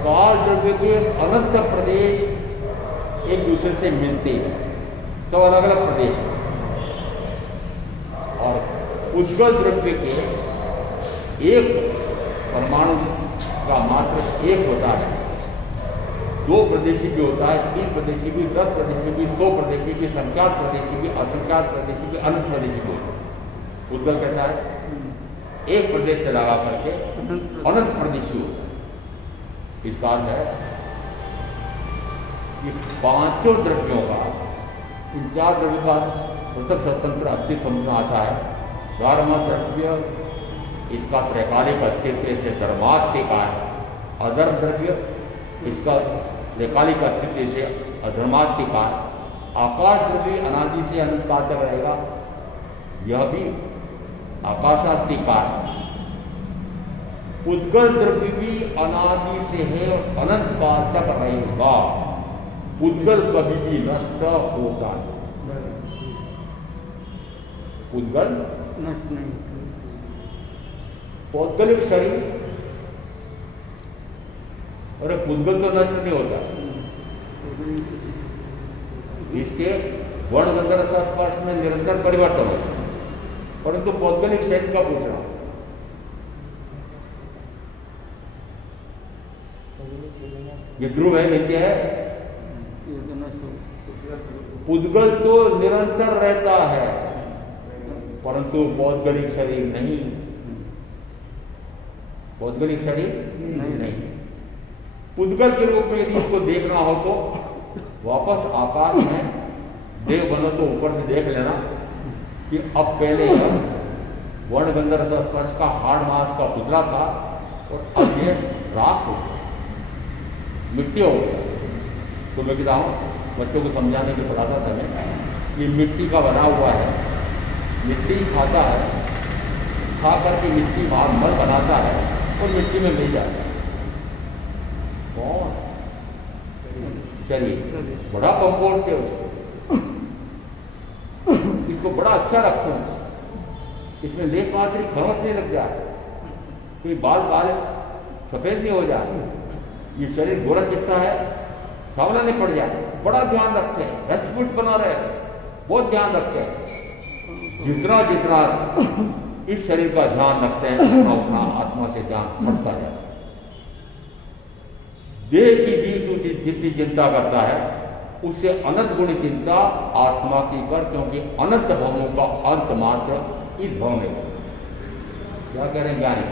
काल द्रव्य के अनंत प्रदेश एक दूसरे से मिलते हैं, तो अलग अलग प्रदेश हैं। और उद्गल द्रव्य के एक परमाणु का मात्र एक होता है। 2 प्रदेशी भी होता है, 3 प्रदेशी भी, 10 प्रदेशी भी, 100 प्रदेशी भी, संख्यात प्रदेशी भी, असंख्यात प्रदेशी भी, अनंत प्रदेशी भी होते हैं। उद्गल कैसा है? एक प्रदेश से लगा करके अनंत प्रदेशी होता है। इसका अर्थ है ये पांचों द्रव्यों का, इन 4 द्रव्यों का पृथक स्वतंत्र अस्तित्व समझ में आता है। धर्म द्रव्य इसका त्रैकालिक अस्तित्व से धर्मास्तिक है। अधर्म द्रव्य इसका त्रैकालिक अस्तित्व से अधर्मास्तिक है। आकाश द्रव्य अनादि से अनंत काल तक रहेगा, यह भी आकाशास्तिक है। उद्गल द्रव्य भी अनादि से है और अनंत काल तक रहेगा। उद्गल कभी भी नष्ट होता है। उद्गल नष्ट नहीं। पौद्गलिक शरीर, अरे उद्गल तो नष्ट नहीं होता। इसके वर्ण गंधर्व संस्पर्श में निरंतर परिवर्तन होता है, परंतु पौद्गलिक शरीर का पूछना ये ध्रुव है, नित्य है। ये तो नष्ट हो। पुद्गल तो निरंतर रहता है, परंतु पौद्गलिक शरीर नहीं। पौद्गलिक शरीर नहीं। पुद्गल के रूप में यदि इसको देखना हो तो वापस आकाश में देव बनो तो ऊपर से देख लेना कि अब पहले वर्ण गंधर्व स्पर्श का हाड़ मांस का पुतला था और अब ये राख हो गया, मिट्टी हो गया। तो मैं कहता हूँ बच्चों को समझाने के पढ़ाता था मैं, ये मिट्टी का बना हुआ है, मिट्टी खाता है, खा करके मिट्टी बाहर मल बनाता है और मिट्टी में मिल जाता है। कौन? शरीर। बड़ा कंफर्ट है उसको, इसको बड़ा अच्छा रखो, इसमें लेख माछरी खरोच नहीं लग जाए, कोई बाल काले सफेद नहीं हो जाए, ये शरीर गोरा चिट्टा है, सांवला नहीं पड़ जाए। बड़ा ध्यान रखते हैं, हष्टपुष्ट बना रहे, बहुत ध्यान रखते हैं। जितना जितना इस शरीर का ध्यान रखते हैं उतना उतना आत्मा से ध्यान हटता है। देह की जीव जितनी चिंता करता है उससे अनंत गुण चिंता आत्मा की कर, क्योंकि अनंत भवों का अंत मात्र इस भव में। क्या कह रहे हैं ज्ञानी?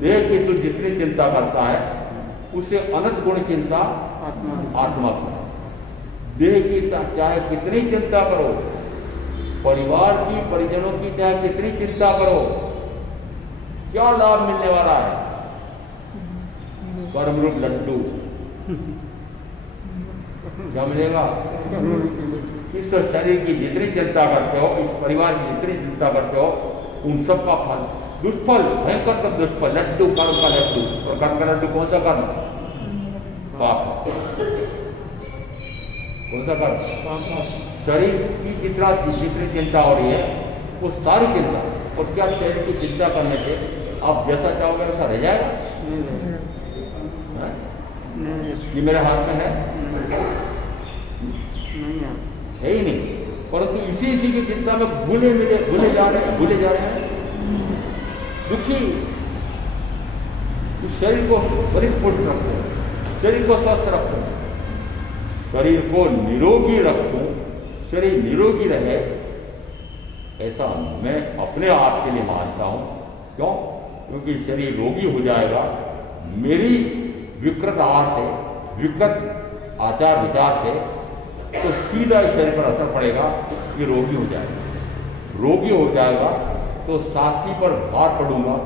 देह की तू जितनी चिंता करता है उससे अनंत गुण चिंता आत्मा की। देह की चाहे कितनी चिंता करो, परिवार की परिजनों की चाहे कितनी चिंता करो, क्या लाभ मिलने वाला है? परमरूप लड्डू क्या मिलेगा? इस शरीर की जितनी चिंता करते हो, इस परिवार की जितनी चिंता करते हो, उन सब का फल दुष्फल, भयंकर तक दुष्फल। लड्डू, कर्म का लड्डू, और कर्म का लड्डू कौन सा कर्म? पाप। कौन सा कर्म? शरीर की जितनी चिंता हो रही है वो सारी चिंता। और क्या शरीर की चिंता करने से आप जैसा चाहोगे वैसा रह जाएगा? ये मेरे हाथ में है? है ही नहीं। परंतु इसी की चिंता में भूले जा रहे हैं दुखी। इस शरीर को परिस्फुट रखो, शरीर को स्वस्थ रखो, शरीर को निरोगी रखो, शरीर निरोगी रहे, ऐसा मैं अपने आप के लिए मानता हूं। क्यों? क्योंकि शरीर रोगी हो जाएगा मेरी विकृत आहार से, विकृत आचार विचार से, तो सीधा इस शरीर पर असर पड़ेगा, ये रोगी हो जाएगा। रोगी हो जाएगा तो साथी पर भार पड़ूंगा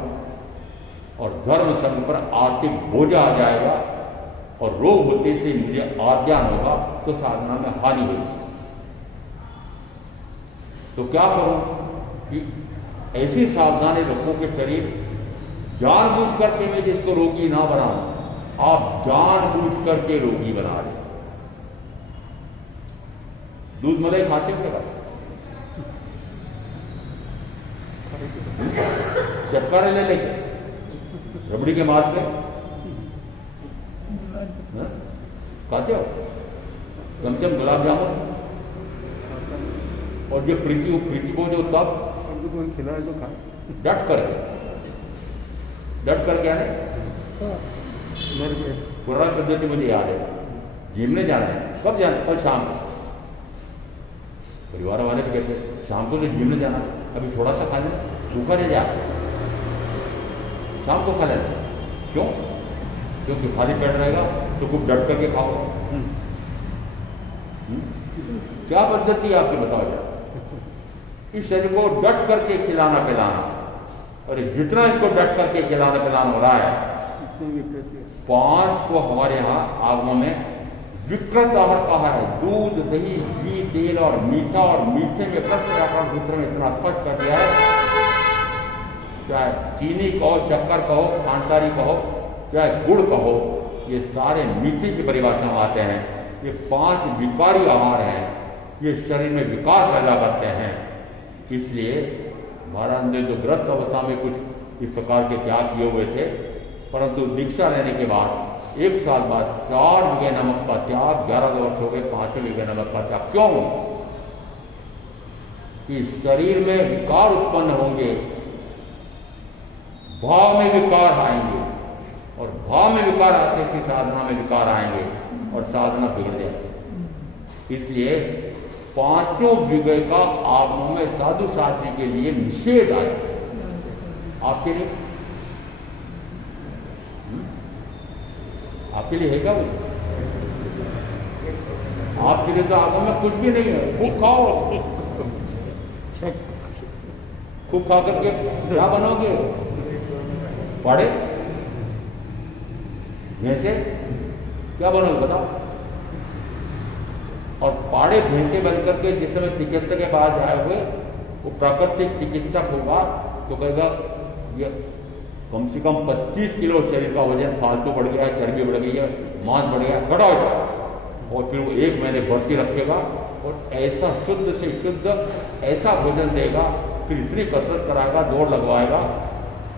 और धर्म संघ पर आर्थिक बोझा आ जाएगा, और रोग होते से मुझे आज्ञान होगा तो साधना में हानि होगी। तो क्या करूं कि ऐसी सावधानी रखूं कि शरीर जानबूझ करके मैं जिसको रोगी ना बनाऊं, आप जानबूझ करके रोगी बना रहे। दूध मलाई खाते हो क्या? चटकारे ले लेंगे रबड़ी के मार्ग पे खाते हो? चमचम गुलाब जामुन और ये प्रीति को जो तब खिलाए तो खा डट करके आने पुराना पद्धति मुझे याद है। जिम में जाना है, कब जाना? कल शाम को। परिवार वाले भी कहते शाम को तो जिम में जाना, अभी थोड़ा सा खा लेना, भूखा रह जा, शाम को खा लेना। क्यों? क्योंकि खाली पेट रहेगा तो खूब डट करके खाओ। क्या पद्धति है आपकी, बताओ जरा। इस शरीर को डट करके खिलाना पिलाना, और जितना इसको डट करके खिलाना पिलाना हो रहा है, 5 को हमारे यहाँ आगमों में विकृत आहार कहा है। दूध, दही, घी, तेल और मीठा, और मीठे में प्रश्न व्याकरण सूत्र में इतना स्पष्ट कर दिया है, चाहे चीनी कहो, शक्कर कहो, खांडसारी कहो, चाहे गुड़ कहो, ये सारे मीठे की परिभाषा में आते हैं। ये 5 विकारी आहार हैं, ये शरीर में विकार पैदा करते हैं। इसलिए महाराज ने जो ग्रस्त अवस्था में कुछ इस प्रकार के त्याग किए हुए थे, परंतु दीक्षा लेने के बाद 1 साल बाद 4 विघे नमक का त्याग, 11 वर्ष हो गए 5वें विघे नमक का त्याग। क्यों? कि शरीर में विकार उत्पन्न होंगे, भाव में विकार आएंगे, और भाव में विकार आते से साधना में विकार आएंगे और साधना बिगड़ जाएगी। इसलिए पांचों विषय का आगमों में साधु साध्वी के लिए निषेध आए। आपके लिए है क्या वो? आपके लिए तो आगम में कुछ भी नहीं है। खूब खाओ, खूब खा करके क्या बनोगे? पाड़े भैंसे क्या बनोगे बताओ? और पाड़े भैंसे बनकर के जिस समय चिकित्सक के पास जाए हुए वो प्राकृतिक चिकित्सक होगा तो कहेगा ये कम से कम 25 किलो शरीर का वजन फालतू बढ़ गया है, चर्बी बढ़ गई है, मांस बढ़ गया, घटाओ जाए। और फिर वो 1 महीने भर्ती रखेगा और ऐसा शुद्ध से शुद्ध ऐसा भोजन देगा, फिर इतनी कसरत कराएगा, दौड़ लगवाएगा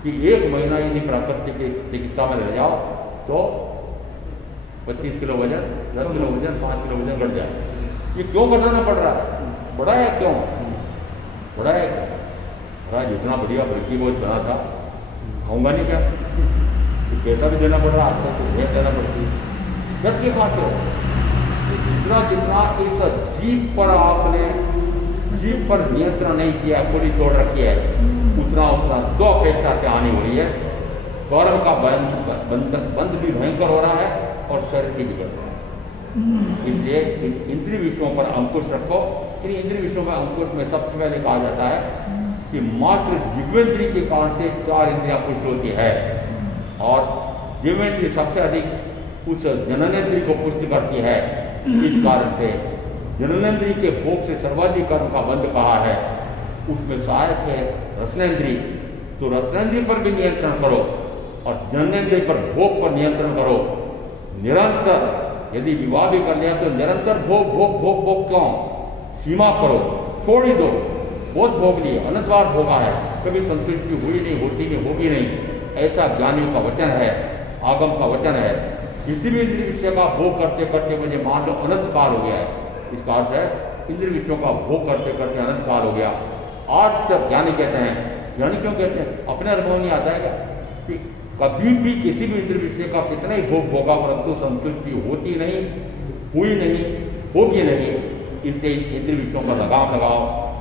कि 1 महीना यदि प्राकृतिक चिकित्सा में रह जाओ तो 25 किलो वजन, 10 किलो वजन, 5 किलो वजन घट जाए। ये क्यों घटाना पड़ रहा है? बड़ा है क्यों? बड़ा है महाराज, इतना बढ़िया बल्कि वो बना था, खाऊंगा नहीं क्या? तो पैसा भी देना पड़ रहा है, आपको तो भेज देना पड़ती है, डट के खाते हो। जितना जितना इस जीभ पर आपने जीभ पर नियंत्रण नहीं किया, खुली छोड़ रखी है, उतना उतना 2 अपेक्षा से हानि हो रही है। गौरव का बंध भी भयंकर हो रहा है और शरीर भी बिगड़ रहा है। इसलिए इंद्रिय विषयों पर अंकुश रखो। इन इंद्रिय विषयों पर अंकुश में सबसे पहले कहा जाता है कि मात्र जीवेंद्रिय के कारण से 4 इंद्रियां पुष्ट होती है और जीवेंद्रिय सबसे अधिक उस जननेन्द्रिय को पुष्ट करती है। इस कारण से जननेन्द्रिय के भोग से सर्वाधिक कर्म का बंध कहा है। उसमें सहायक है रसनेन्द्रिय, तो रसनेन्द्रिय पर भी नियंत्रण करो और जननेन्द्रिय पर भोग पर नियंत्रण करो। निरंतर यदि विवाह भी कर लिया तो निरंतर भोग भोग भोग भोग क्यों? सीमा करो, छोड़ ही दो। बहुत भोग लिए, अनंत बार भोगा है, कभी संतुष्टि हुई नहीं, होती नहीं, होगी नहीं। ऐसा ज्ञानियों का वचन है, आगम का वचन है। किसी भी इंद्रिय विषय का भोग करते करते मुझे मान लो अनंत काल हो गया है, इस काल से इंद्रिय विषयों का भोग करते करते अनंत काल हो गया। आज तक ज्ञानी कहते हैं, ज्ञानी क्यों कहते हैं? अपने अनुभव नहीं आता है क्या कि कभी भी किसी भी इंद्रिय विषय का कितना ही भोग भोगा परंतु संतुष्टि होती नहीं, हुई नहीं, होगी नहीं। इसलिए इंद्रिय विषयों का लगाम लगाओ।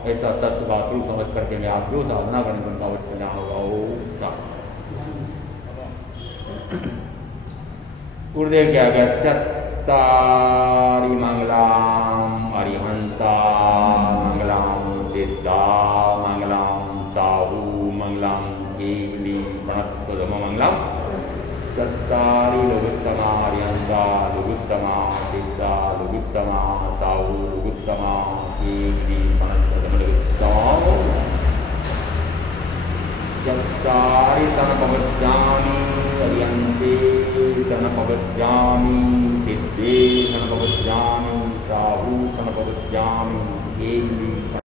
ऐसा तत्व का स्वरूप समझ करके मैं आप जो साधना करेंगे उनका वचन होगा। गुरुदेव क्या गया? चत्तारि मंगलाम अरिहंता मंगलाम सिद्धा मंगलाम साहू मंगलाम केवली प्रणतोदम मंगलम। चत्तारि लघुत्तमा अरिहंता लघुत्तमा सिद्धा लघुत्तमा साहू लघुत्तमा केवली प्रणतोदम लघुत्तमा। चत्तारि सनपवज्जामि अरिहन्ते सनपवज्जामि सिद्धे सनपवज्जामि साहू सनपवज्जामि केवली